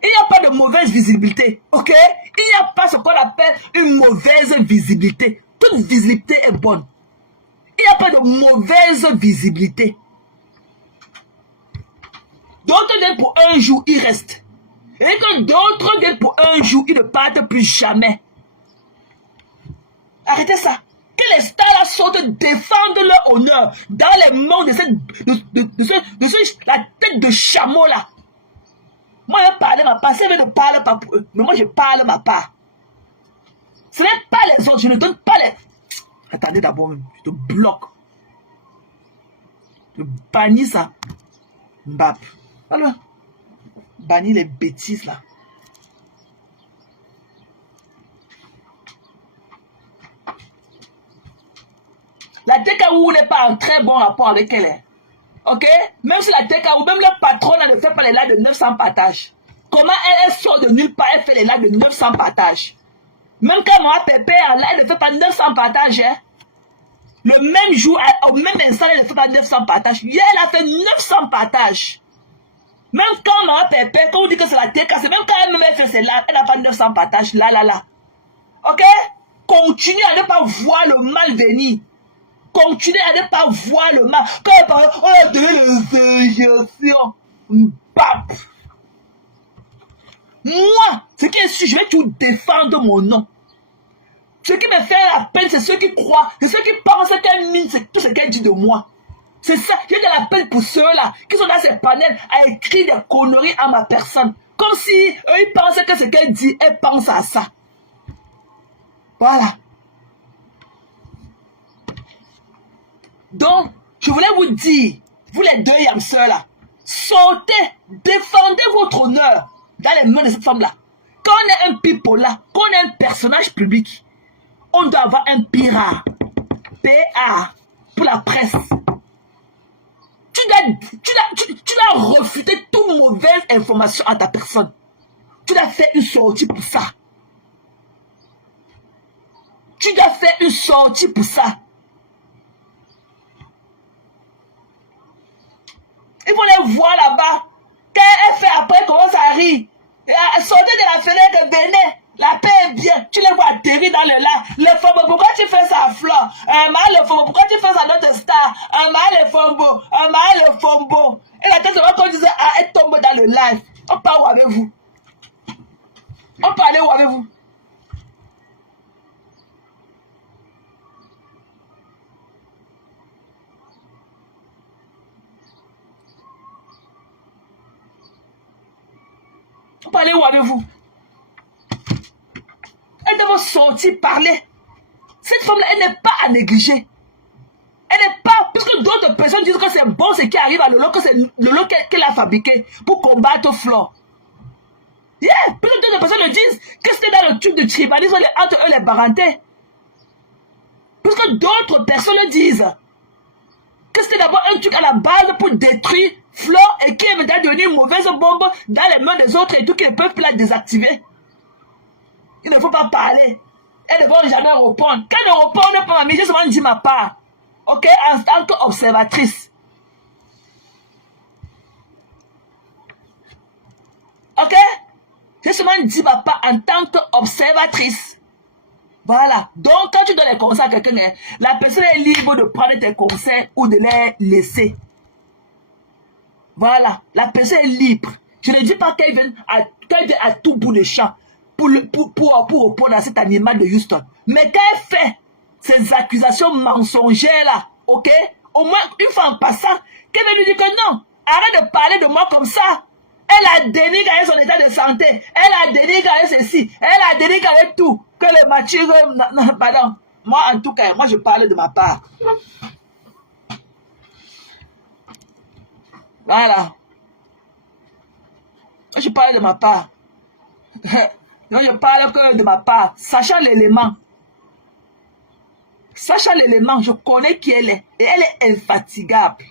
qu'il n'y a pas de mauvaise visibilité. Ok? Il n'y a pas ce qu'on appelle une mauvaise visibilité. Toute visibilité est bonne. Il n'y a pas de mauvaise visibilité. D'autres viennent pour un jour, ils restent. Et que d'autres viennent pour un jour, ils ne partent plus jamais. Arrêtez ça. Que les stars là sortent défendre leur honneur dans les mains de la tête de chameau là. Moi je parle ma part, c'est vrai ne parle pas pour eux, mais moi je parle ma part. Ce n'est pas les autres, je ne donne pas les... Attendez d'abord, je te bloque. Je bannis ça. Mbap. Alors, bannis les bêtises là. La TKO n'est pas en très bon rapport avec elle. Ok? Même si la TKO, même le patron ne fait pas les lives de 900 partages. Comment elle sort de nulle part, elle fait les lives de 900 partages? Même quand moi, Pépé, elle ne fait pas 900 partages. Hein? Le même jour, au même instant, elle ne fait pas 900 partages. Hier, elle a fait 900 partages. Même quand moi, Pépé, quand on dit que c'est la TKO, c'est même quand elle fait ses lives, elle n'a pas 900 partages. Là. Ok? Continue à ne pas voir le mal venir. Continuez à ne pas voir le mal. Quand elle parle, on a donné les injections. Bap. Moi, ce qui est sûr, je vais toujours défendre mon nom. Ce qui me fait la peine, c'est ceux qui croient, c'est ceux qui pensent qu'elle mine tout ce qu'elle dit de moi. C'est ça, j'ai de la peine pour ceux-là qui sont dans ces panels à écrire des conneries à ma personne. Comme si eux, ils pensent que ce qu'elle dit, elle pense à ça. Voilà. Donc, je voulais vous dire, vous les deux yamseurs là, sortez, défendez votre honneur dans les mains de cette femme là. Quand on est un people là, quand on est un personnage public, on doit avoir un PA pour la presse. Tu dois refuter toute mauvaise information à ta personne. Tu dois faire une sortie pour ça. Tu dois faire une sortie pour ça. Ils vont les voir là-bas. Quand elle fait après, comment ça rit. Sortez de la fenêtre, venez. La paix est bien. tu les vois atterrir dans le lac. Le Fombo, pourquoi tu fais ça à Flore? Le Fombo, pourquoi tu fais ça à notre star? Le Fombo, le Fombo. Et la tête de qu'on disait, ah, elle tombe dans le live. On parle où avec vous? On parlait où avec vous? On parlait où avec vous? Elle doit sortir, parler. Cette femme-là, elle n'est pas à négliger. Elle n'est pas, puisque d'autres personnes disent que c'est bon ce qui arrive à Lolo, que c'est Lolo qu'elle a fabriqué pour combattre Flore. Yeah, puisque d'autres personnes le disent, que c'était dans le truc de tribalisme entre eux les Barantais. Puisque d'autres personnes le disent, que c'était d'abord un truc à la base pour détruire Flore et qui est maintenant devenu une mauvaise bombe dans les mains des autres et tout, qui ne peuvent plus la désactiver. Il ne faut pas parler. Elles ne vont jamais répondre. Quand elles ne répondent pas, j'ai seulement dit ma part. Ok, en tant qu'observatrice. Ok? J'ai seulement dit ma part en tant qu'observatrice. Voilà. Donc, quand tu donnes les conseils à quelqu'un, la personne est libre de prendre tes conseils ou de les laisser. Voilà. La personne est libre. Je ne dis pas qu'elle vienne à tout bout de champ pour répondre à cet animal de Houston. Mais quand elle fait ces accusations mensongères-là, ok? Au moins, une fois en passant, qu'elle veut lui dire que non, arrête de parler de moi comme ça. Elle a dénigré son état de santé. Elle a dénigré ceci. Elle a dénigré tout. Que le mature... Non, pardon. Moi, en tout cas, moi, je parle de ma part. Voilà. Je parle de ma part. Donc, je parle que de ma part. Sachant l'élément. Sachant l'élément, je connais qui elle est. Et elle est infatigable.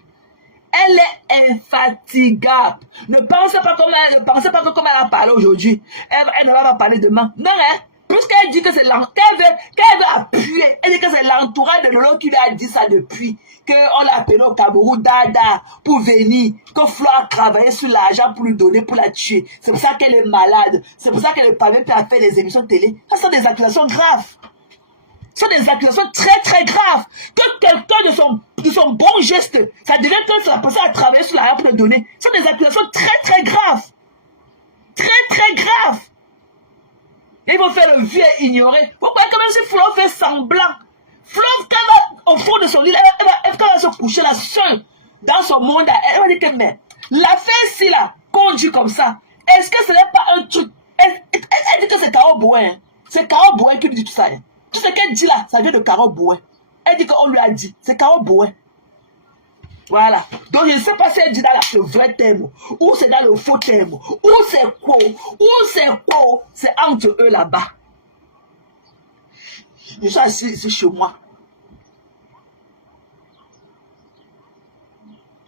Elle est infatigable. Ne pensez pas comme elle, ne pensez pas que comme elle a parlé aujourd'hui, elle ne va pas parler demain. Non, hein. Puisqu'elle dit que c'est qu'elle veut appuyer. Elle dit que c'est l'entourage de Lolo qui lui a dit ça depuis. Qu'on l'a appelé au Cameroun, Dada, pour venir. Que Flo a travaillé sur l'argent pour lui donner, pour la tuer. C'est pour ça qu'elle est malade. C'est pour ça qu'elle ne parvient plus à faire les émissions de télé. Ça sont des accusations graves. Ce sont des accusations très très graves. Que quelqu'un de son bon geste, ça devient que la personne a travaillé sur l'argent pour le donner. Ce sont des accusations très très graves. Très très graves. Et ils vont faire le vieux et ignorer. Pourquoi quand même si Flo fait semblant? Flo, quand elle va au fond de son lit, elle va se coucher là seule dans son monde. Elle va dire que mais l'affaire-ci là, qu'on dit comme ça, est-ce que ce n'est pas un truc? Elle dit que c'est Caro Bouin. C'est Caro Bouin qui lui dit tout ça. Tout ce qu'elle dit là, ça vient de Caro Bouin. Elle dit qu'on lui a dit. C'est Caro Bouin. Voilà. Donc je ne sais pas si elle dit dans le vrai terme, ou c'est dans le faux terme, ou c'est quoi, c'est entre eux là-bas. Je suis assis ici chez moi.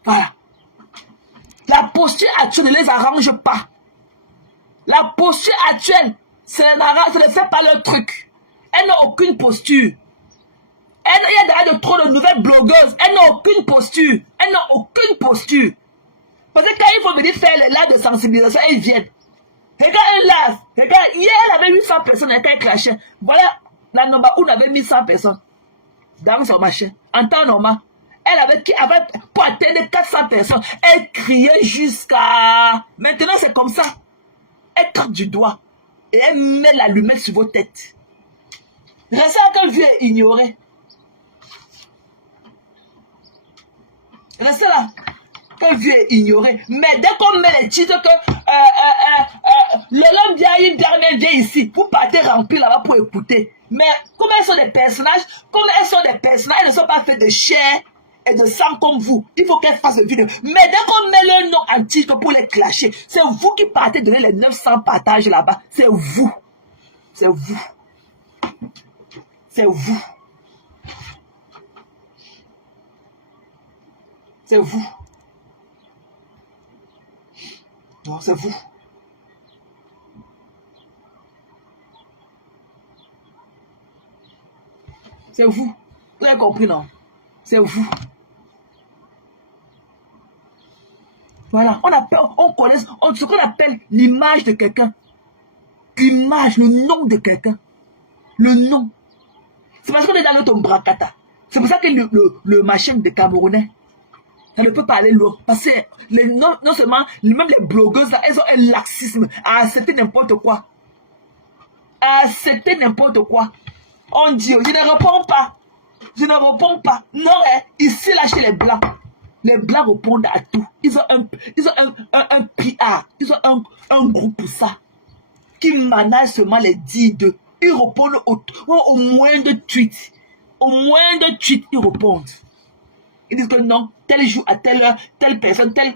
Voilà. La posture actuelle ne les arrange pas. La posture actuelle, ça ne fait pas leur truc. Elle n'a aucune posture. Il y a derrière trop de nouvelles blogueuses. Elle n'a aucune posture. Elle n'a aucune posture. Parce que quand il faut venir faire les lives de sensibilisation, elles viennent. Regarde un live. Regarde, hier, elle avait 800 personnes et elle clashait. Voilà, la number 1 avait 1100 personnes dans son machin. En temps normal. Elle avait pour atteindre 400 personnes. Elle criait jusqu'à... Maintenant, c'est comme ça. Elle tape du doigt. Et elle met l'allumette sur vos têtes. Restez à quel vieux ignoré. Restez là. Quel vieux ignoré. Mais dès qu'on met les titres que l'homme vient une dernière vient ici pour partir remplir là-bas pour écouter. Mais comme elles sont des personnages, elles ne sont pas faites de chair et de sang comme vous. Il faut qu'elles fassent une vidéo. Mais dès qu'on met le nom en titre pour les clasher, c'est vous qui partez donner les 900 partages là-bas. C'est vous. C'est vous. C'est vous. C'est vous. Non, c'est vous. C'est vous. Vous avez compris, non? C'est vous. Voilà. On connaît ce qu'on appelle l'image de quelqu'un. L'image, le nom de quelqu'un. Le nom. C'est parce qu'on est dans notre bracata. C'est pour ça que le machin des Camerounais, ça ne peut pas aller loin. Parce que non seulement, même les blogueuses, là, elles ont un laxisme à accepter n'importe quoi. À accepter n'importe quoi. On dit, je ne réponds pas. Je ne réponds pas. Non, ici, là, chez les Blancs répondent à tout. Ils ont un PR. Ils ont un groupe pour ça. Qui manage seulement les 10 d'eux. Ils répondent au moins de tweets. Au moins de tweets, ils répondent. Ils disent que non, tel jour à telle heure, telle personne, tel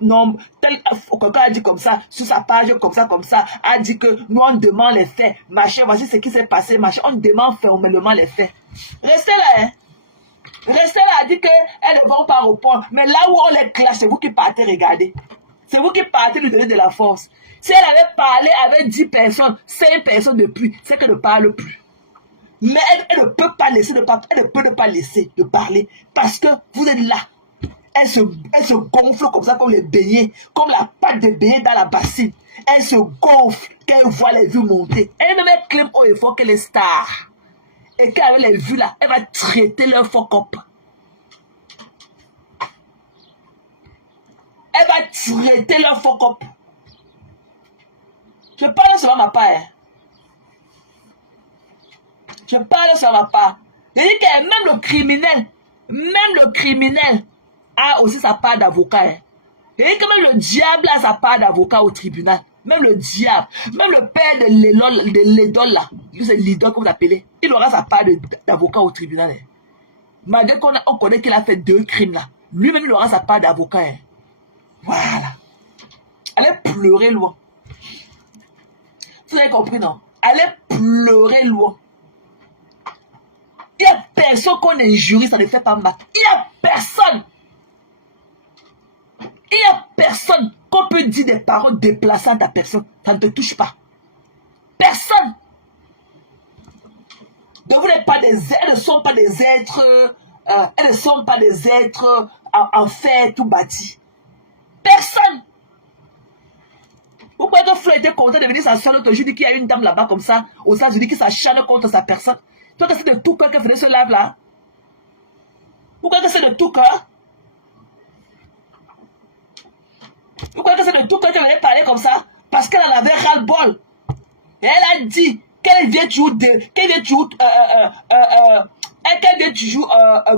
nombre, quelqu'un a dit comme ça, sur sa page, comme ça, a dit que nous on demande les faits, machin, voici ce qui s'est passé, machin, on demande formellement les faits. Restez là, hein. Restez là, à dire qu'elles ne vont pas répondre. Mais là où on les clash, c'est vous qui partez regarder. C'est vous qui partez lui donner de la force. Si elle avait parlé avec 10 personnes, 5 personnes depuis, c'est qu'elle ne parle plus. Mais elle ne peut pas laisser elle ne peut pas laisser de parler parce que vous êtes là. Elle se gonfle comme ça, comme les beignets, comme la pâte de beignet dans la bassine. Elle se gonfle quand elle voit les vues monter. Elle même clame haut et fort qu'elle est star. Et qu'avec les vues là, elle va traiter leur fuck up. Elle va traiter leur fuck up. Je parle sur ma part. Je parle sur ma part. Je dis que même le criminel a aussi sa part d'avocat. Je dis que même le diable a sa part d'avocat au tribunal. Même le diable, même le père de l'idole là, c'est l'idole comme vous l'appelez, il aura sa part d'avocat au tribunal. Malgré qu'on connaît qu'il a fait 2 crimes là, lui-même il aura sa part d'avocat. Voilà. Allez pleurer loin. Vous avez compris, non? Allez pleurer loin. Il n'y a personne qu'on injurie, ça ne fait pas mal. Il n'y a personne. Il n'y a personne qu'on peut dire des paroles déplaçantes à personne. Ça ne te touche pas. Personne. Donc vous n'êtes pas elles ne sont pas des êtres, elles ne sont pas des êtres en fer tout bâti. Personne. Vous croyez que Flo était content de venir s'asseoir l'autre jour, dit qu'il y a une dame là-bas comme ça, aux États-Unis, qui s'acharne contre sa personne. Toi, c'est de tout cœur qu'elle faisait ce live là. Vous croyez que c'est de tout cœur? Vous croyez que c'est de tout cœur qu'elle venait parler comme ça? Parce qu'elle en avait ras-le-bol. Et elle a dit qu'elle vient toujours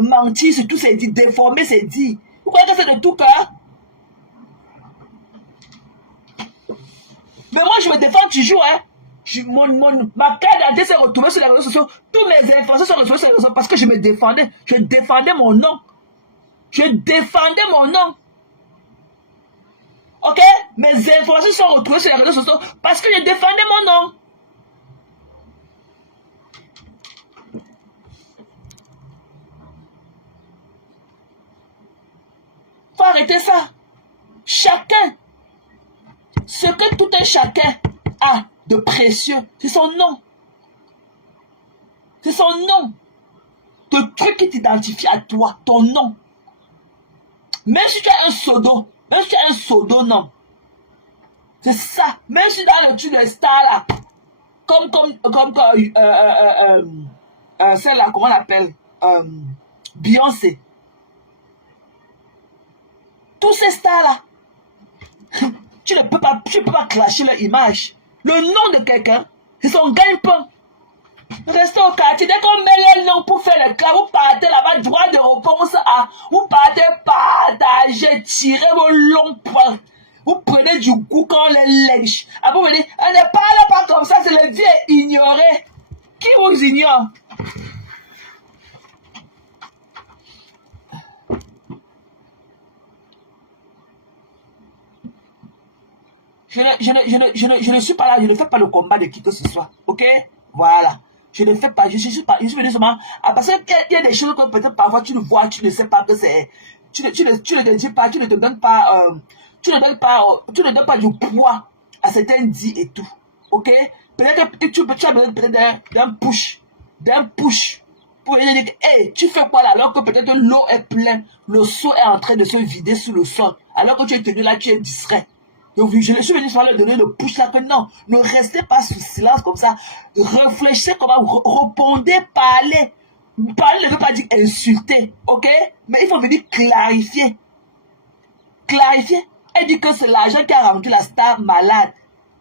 mentir sur tous ses dits, déformer ses dits. Vous croyez que c'est de tout cœur? Mais moi, je me défends toujours, hein. Ma carte d'identité s'est retrouvée sur les réseaux sociaux. Tous mes informations sont retrouvées sur les réseaux sociaux parce que je me défendais. Je défendais mon nom. Je défendais mon nom. Ok? Mes informations sont retrouvées sur les réseaux sociaux parce que je défendais mon nom. Faut arrêter ça. Chacun. Ce que tout un chacun a de précieux, c'est son nom. C'est son nom. Le truc qui t'identifie à toi, ton nom. Même si tu as un pseudo, non. C'est ça. Même si dans le truc de star là, comme celle-là, comment on l'appelle, Beyoncé. Tous ces stars là, tu ne peux pas clasher leur image. Le nom de quelqu'un, c'est son gagne-pain. Restez au quartier. Dès qu'on met les noms pour faire le cas, vous partez là-bas, droit de réponse A. Vous partez partager, tirer vos longs points. Vous prenez du goût quand on les lèche. Après, vous dites, elle ne parle pas comme ça, c'est le vieux ignoré. Qui vous ignore? Je ne suis pas là, je ne fais pas le combat de qui que ce soit. Ok? Voilà. Je ne fais pas, je suis venu seulement. Parce qu'il y a des choses que peut-être parfois tu le vois, tu ne sais pas que c'est. Tu ne te dis pas, tu ne te donnes pas. Tu ne donnes pas du poids à certains dits et tout. Ok? Peut-être que tu as besoin d'un push. Pour dire que, hey, tu fais quoi là? Alors que peut-être l'eau est pleine, le seau est en train de se vider sous le sol. Alors que tu es tenu là, tu es distrait. Je suis venu sur le donner de push là que non, ne restez pas sous silence comme ça. Réfléchissez comment vous répondez, parlez. Parler ne veut pas dire insulter, ok? Mais il faut venir clarifier. Clarifier. Elle dit que c'est l'argent qui a rendu la star malade.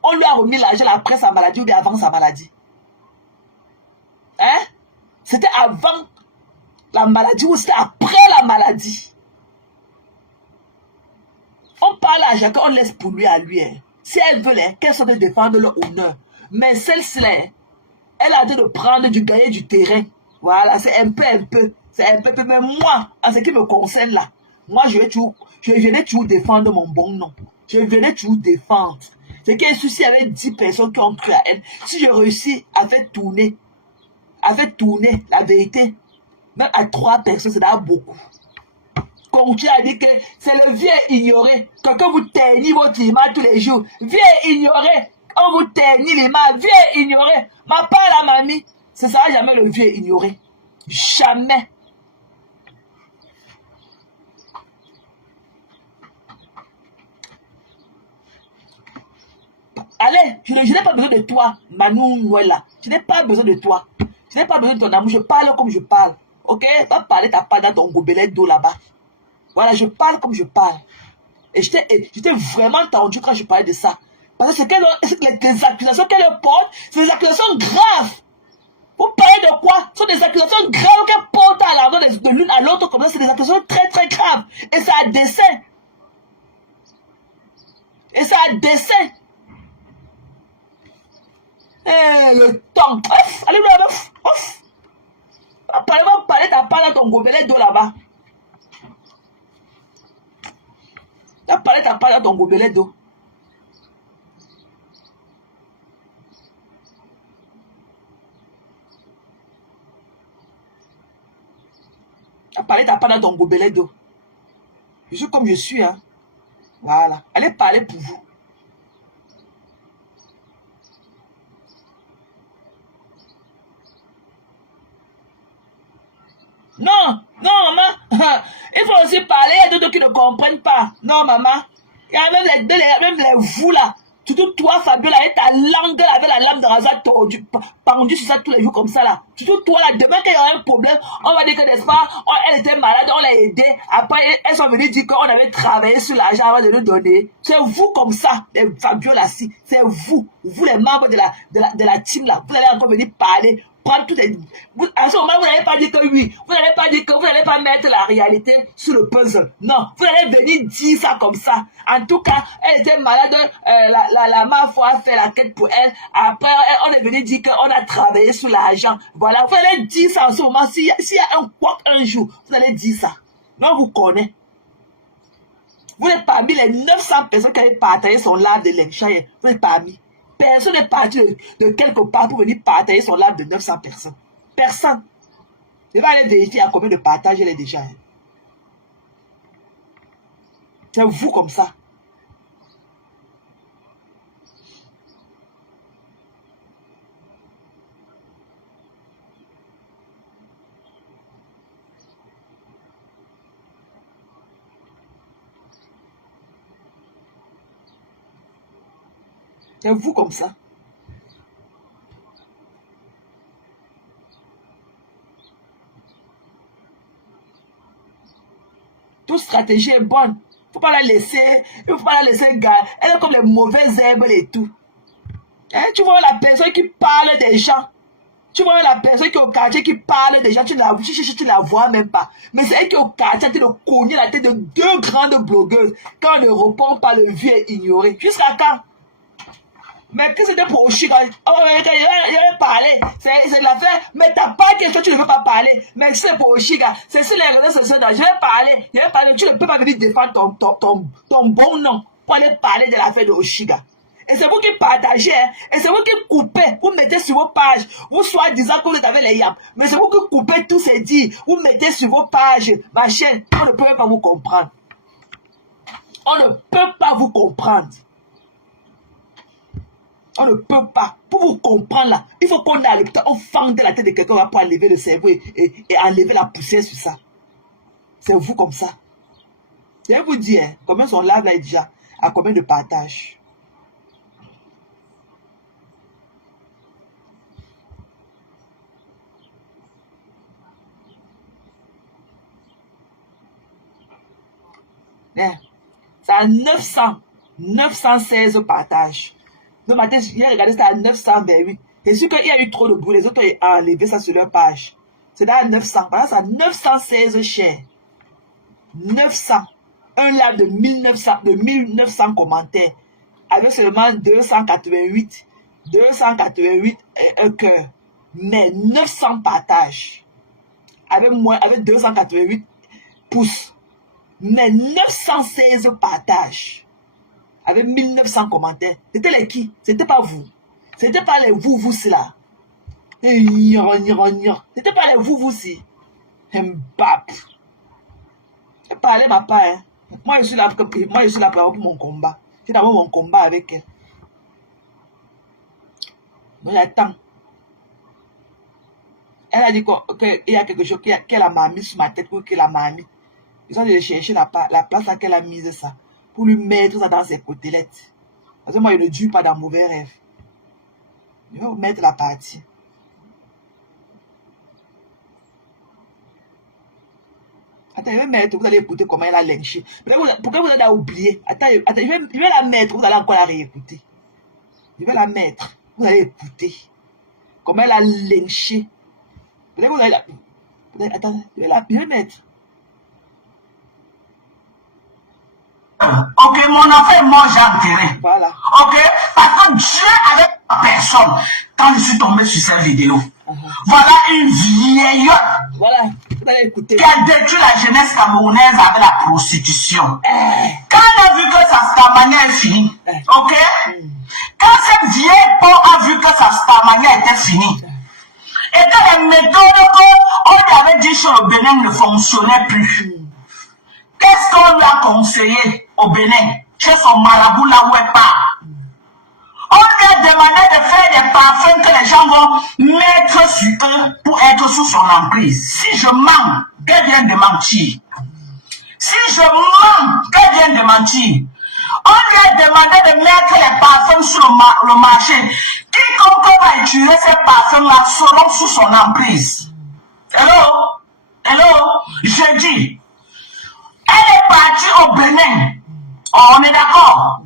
On lui a remis l'argent après sa maladie ou bien avant sa maladie. Hein? C'était avant la maladie ou c'était après la maladie. On parle à Jacques, on laisse pour lui à lui. Hein. Si elle veut, qu'elle soit de défendre leur honneur. Mais celle-ci, elle a de prendre du gagner du terrain. Voilà, c'est un peu. C'est un peu. Mais moi, en ce qui me concerne là, moi, je venais toujours défendre mon bon nom. Je venais toujours défendre. C'est qu'il y a un souci avec 10 personnes qui ont cru à elle. Si je réussis à faire tourner la vérité, même à 3 personnes, c'est déjà beaucoup. Continue à dire que c'est le vieux ignoré. Quelqu'un vous teignit votre image tous les jours. Vieux ignoré. On vous teignit l'image. Vieux ignoré. Ma part la mamie. Ce ne sera jamais le vieux ignoré. Jamais. Allez, je n'ai pas besoin de toi, Manou Nouela. Je n'ai pas besoin de toi. Je n'ai pas besoin de ton amour. Je parle comme je parle. Ok? Pas parler ta part dans ton gobelet d'eau là-bas. Voilà, je parle comme je parle. Et j'étais vraiment tendu quand je parlais de ça. Parce que les accusations qu'elle porte, c'est des accusations graves. Vous parlez de quoi? Ce sont des accusations graves qu'elle porte à l'endroit de l'une à l'autre comme ça. C'est des accusations très très graves. Et c'est à dessein. Le temps. Allez, ouf. Va parler ta part dans ton gobelet d'eau là-bas. Va parler ta part dans ton gobelet d'eau. Va parler ta part dans ton gobelet d'eau. Je suis comme je suis, hein. Voilà. Allez parler pour vous. Non, maman. Il faut aussi parler à d'autres qui ne comprennent pas. Non, maman. Il y a même les vous là. Surtout toi, Fabiola, avec ta langue, avec la lame de rasoir pendue sur ça tous les jours comme ça là. Surtout toi là, demain qu'il y aura un problème, on va dire que n'est-ce pas, elle était malade, on l'a aidée. Après, elles sont venues dire qu'on avait travaillé sur l'argent avant de nous donner. C'est vous comme ça, les Fabiola, si. C'est vous les membres de la team là. Vous allez encore venir parler. À ce moment, vous n'allez pas dire que oui. Vous n'allez pas dire que vous n'allez pas mettre la réalité sur le puzzle. Non, vous allez venir dire ça comme ça. En tout cas, elle était malade. La mafia a fait la quête pour elle. Après, on est venu dire qu'on a travaillé sur l'argent. Voilà, vous allez dire ça en ce moment. S'il y a un quoi un jour, vous allez dire ça. Non, vous connaissez. Vous êtes parmi les 900 personnes qui avaient partagé son lave de Lancashire. Vous êtes parmi. Personne n'est parti de quelque part pour venir partager son live de 900 personnes. Personne. Je vais aller vérifier à combien de partages elle est déjà. C'est vous comme ça. C'est vous comme ça. Toute stratégie est bonne. Il ne faut pas la laisser, gars. Elle est comme les mauvaises herbes et tout. Hein? Tu vois la personne qui parle des gens. Tu vois la personne qui est au quartier qui parle des gens. Tu la vois même pas. Mais c'est elle qui est au quartier qui de cogner la tête de 2 grandes blogueuses. Quand on ne répond pas, le vieux est ignoré. Jusqu'à quand? Mais que c'était pour Oshiga? Oh, il avait parlé. C'est l'affaire. Mais t'as pas de question, tu ne veux pas parler. Mais c'est pour Oshiga. C'est sur les réseaux sociaux. Je vais parler. Tu ne peux pas venir défendre ton bon nom pour aller parler de l'affaire de Oshiga. Et c'est vous qui partagez, hein? Et c'est vous qui coupez, vous mettez sur vos pages, vous soit disant que vous êtes avec les yams, mais c'est vous qui coupez tous ces dits, vous mettez sur vos pages, ma chaîne, on ne peut même pas vous comprendre. On ne peut pas vous comprendre. On ne peut pas. Pour vous comprendre là, il faut qu'on ait le temps, on fende la tête de quelqu'un pour enlever le cerveau et enlever la poussière sur ça. C'est vous comme ça. Je vais vous dire, combien son live là est déjà. À combien de partages? C'est à 916 partages. Le matin, j'ai regardé ça à 928. C'est sûr qu'il y a eu trop de bruit. Les autres ont enlevé ça sur leur page. C'est à 900. Voilà, c'est à 916 chers. 900. Un live de 1900 commentaires. Avec seulement 288 un cœur. Mais 900 partages. Avec 288 pouces. Mais 916 partages. Avec 1900 commentaires. C'était les qui? C'était pas vous. C'était pas les vous-si là. C'était pas les vous-si. Mbap. Je parlais ma part. Hein. Moi, je suis là pour mon combat. J'ai d'abord mon combat avec elle. Donc, j'attends. Elle a dit qu'il y a quelque chose qu'elle a mis sur ma tête pour qu'elle a mis. Ils ont dû chercher la place là qu'elle a mise ça. Pour lui mettre ça dans ses côtelettes. Parce que moi, je ne dure pas dans mauvais rêve. Je vais vous mettre la partie. Attends, je vais mettre, vous allez écouter comment elle a lynché. Pourquoi vous allez oublier? Attends, je vais la mettre, vous allez encore la réécouter. Je vais la mettre, vous allez écouter. Comment elle a lynché. Peut-être que vous allez la... Attends, je vais mettre. Ok, mon enfant mange enterré. Voilà. Ok, parce que Dieu avec personne quand je suis tombé sur cette vidéo. Voilà une vieille. Voilà, vous allez écouter. Qui a détruit la jeunesse camerounaise avec la prostitution. Quand elle a vu que sa stamania est finie, ok, quand cette vieille peau a vu que sa stamania était finie, et que les méthodes qu'on lui avait dit sur le Bénin ne fonctionnaient plus, qu'est-ce qu'on lui a conseillé au Bénin, chez son marabout là où elle part? On lui a demandé de faire des parfums que les gens vont mettre sur eux pour être sous son emprise. Si je mens, qu'elle vient de mentir. Si je mens, qu'elle vient de mentir. On lui a demandé de mettre les parfums sur le marché. Quiconque va utiliser ces parfums-là seront sous son emprise. Hello? Je dis, elle est partie au Bénin. On est d'accord?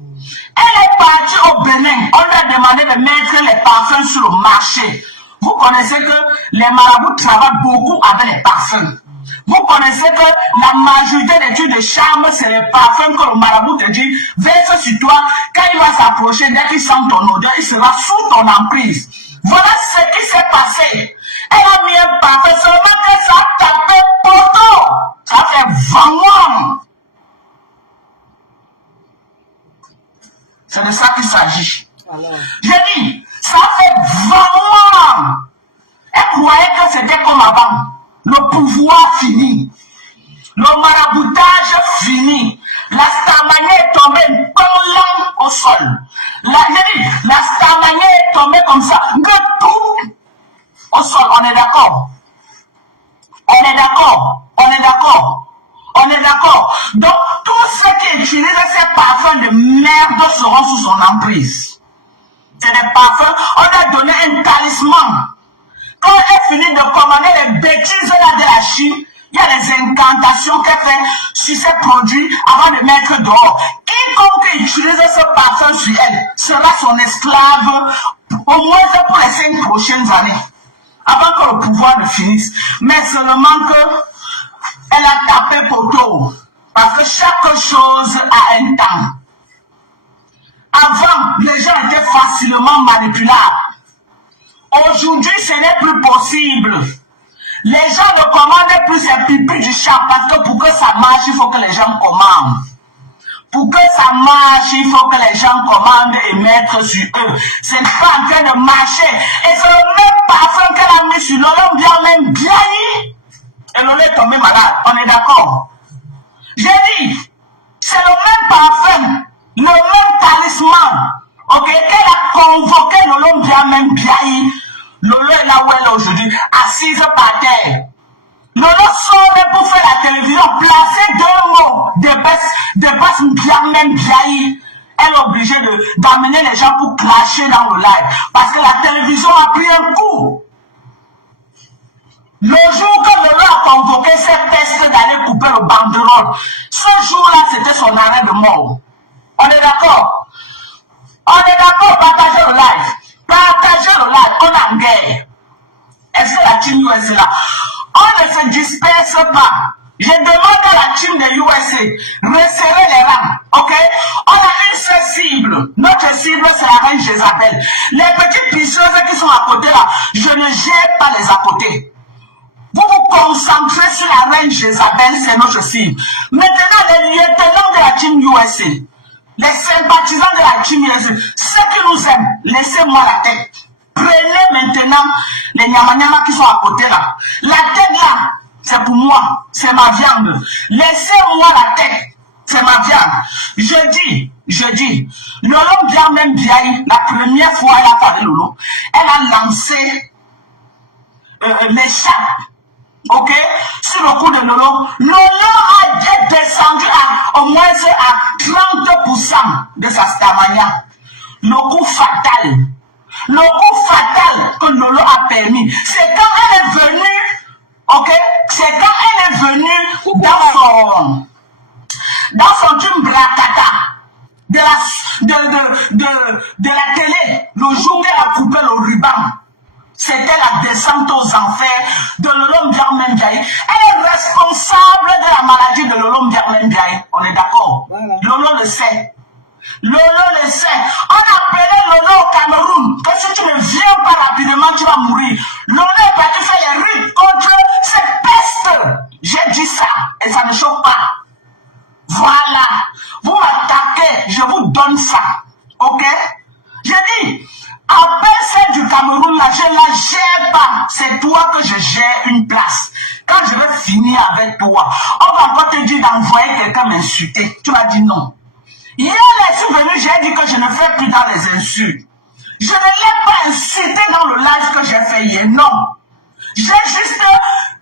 Elle est partie au Bénin. On lui a demandé de mettre les parfums sur le marché. Vous connaissez que les marabouts travaillent beaucoup avec les parfums. Vous connaissez que la majorité des trucs de charme, c'est les parfums que le marabout te dit, verse sur toi. Quand il va s'approcher, dès qu'il sent ton odeur, il sera sous ton emprise. Voilà ce qui s'est passé. Elle a mis un parfum, seulement que ça a tapé poteau. Ça fait 20 ans. C'est de ça qu'il s'agit. Je dis, ça fait 20 ans. Elle croyait que c'était comme avant. Le pouvoir fini. Le maraboutage fini. La stamania est tombée comme l'âme au sol. La stamania est tombée comme ça. De tout au sol. On est d'accord? On est d'accord? On est d'accord? On est d'accord? Donc, tous ceux qui utilisent ces parfums de merde seront sous son emprise. C'est des parfums, on a donné un talisman. Quand elle finit de commander les bêtises là de la Chine, il y a des incantations qu'elle fait sur ces produits avant de mettre dehors. Quiconque utilise ce parfum sur elle sera son esclave, au moins pour les 5 prochaines années, avant que le pouvoir ne finisse. Mais seulement que elle a tapé poteau, parce que chaque chose a un temps. Avant, les gens étaient facilement manipulables. Aujourd'hui, ce n'est plus possible. Les gens ne commandent plus ces pipis du chat, parce que pour que ça marche, il faut que les gens commandent. Pour que ça marche, il faut que les gens commandent et mettent sur eux. Ce n'est pas en train de marcher. Et c'est le même parfum qu'elle a mis sur l'homme bien même bien. Et l'on est tombé malade. On est d'accord? J'ai dit, c'est le même parfum, le même talisman. Ok, qu'elle a convoqué Lolo Biamem Biaï. Lolo est là où elle est aujourd'hui, assise par terre. Lolo sort pour faire la télévision, placer 2 mots de basse Biamem Biaï. elle est obligée d'amener les gens pour clasher dans le live. Parce que la télévision a pris un coup. Le jour que Lolo a convoqué ces pestes d'aller couper le banderole, ce jour-là, c'était son arrêt de mort. On est d'accord? On est d'accord, partagez le live. Partagez le live, on est en guerre. Est-ce que la team USA est là? On ne se disperse pas. Je demande à la team de USA, resserrer les rangs, ok? On a une seule cible. Notre cible, c'est la reine Jézabel. Les petites pisseuses qui sont à côté là, je ne gère pas les à côté. Vous vous concentrez sur la reine Jézabel, c'est notre cible. Maintenant, les lieutenants de la team USA, les sympathisants de la team USA, ceux qui nous aiment, laissez-moi la tête. Prenez maintenant les nyamanyama qui sont à côté là. La tête là, c'est pour moi, c'est ma viande. Laissez-moi la tête, c'est ma viande. Je dis, Lolo bien même bien, la première fois elle a parlé Lolo, elle a lancé les chats, ok, sur le coup de Lolo. Lolo a descendu au moins à 30% de sa stamania. Le coup fatal. Le coup fatal que Lolo a permis, c'est quand elle est venue, ok, c'est quand elle est venue dans son team Brakata de la télé, le jour où elle a coupé le ruban. C'était la descente aux enfers de Lolo Ndiaye. Elle est responsable de la maladie de Lolo Ndiaye. On est d'accord? Voilà. Lolo le sait. Lolo le sait. On appelait Lolo au Cameroun que si tu ne viens pas rapidement, tu vas mourir. Lolo est parti faire les rites contre cette peste. J'ai dit ça et ça ne choque pas. Voilà. Vous m'attaquez, je vous donne ça. Ok? J'ai dit, appelle celle du Cameroun, là, je ne la gère pas. C'est toi que je gère une place. Quand je vais finir avec toi, on va pas te dire d'envoyer quelqu'un m'insulter. Tu vas dire non. Hier, je suis venu, j'ai dit que je ne fais plus dans les insultes. Je ne l'ai pas insulté dans le live que j'ai fait hier, non. J'ai juste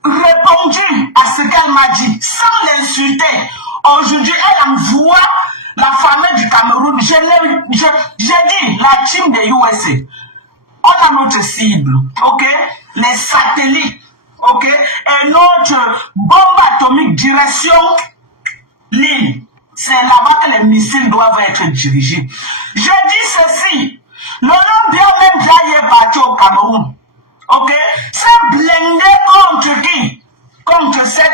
répondu à ce qu'elle m'a dit, sans l'insulter. Aujourd'hui, elle envoie la famille du Cameroun. J'ai dit, la team des USA, on a notre cible, ok? Les satellites, ok? Et notre bombe atomique direction l'île. C'est là-bas que les missiles doivent être dirigés. Je dis ceci, le nom bien même est parti au Cameroun. Ok? C'est blindé contre qui? Contre cette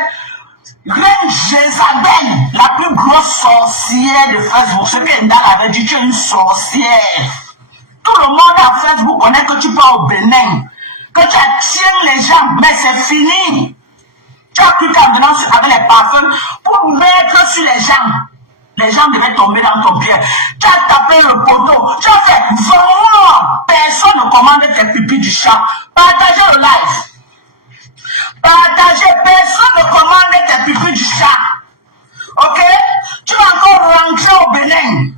reine Jézabel, la plus grosse sorcière de Facebook. Ce que Ndal avait dit, tu es une sorcière. Tout le monde à Facebook connaît que tu pars au Bénin, que tu attiens les gens, mais c'est fini. Tu as pris ta venance avec les parfums pour mettre sur les gens. Les gens devaient tomber dans ton pied. Tu as tapé le poteau. Tu as fait vraiment. Personne ne commande tes pipis du chat. Partagez le live. Partagez. Personne ne commande tes pipis du chat. Ok? Tu vas encore rentrer au Bénin.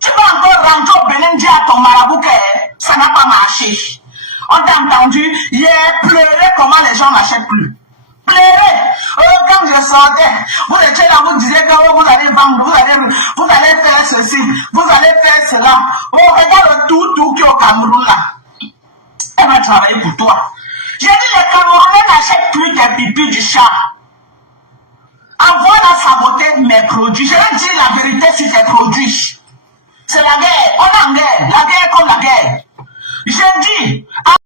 Tu vas encore rentrer au Bénin, dire à ton marabout que ça n'a pas marché. On t'a entendu hier pleurer comment les gens n'achètent plus. Pleurer. Oh, quand je sortais, vous étiez là, vous disiez que oh, vous allez vendre, vous allez faire ceci, vous allez faire cela. Oh, regarde le tout qui est au Cameroun là. Elle va travailler pour toi. J'ai dit, les Camerounais n'achètent plus tes pipis du chat. Envoie la saboter mes produits. Je vais dire la vérité sur tes produits. C'est la guerre. On est en guerre. La guerre comme la guerre. Je dis,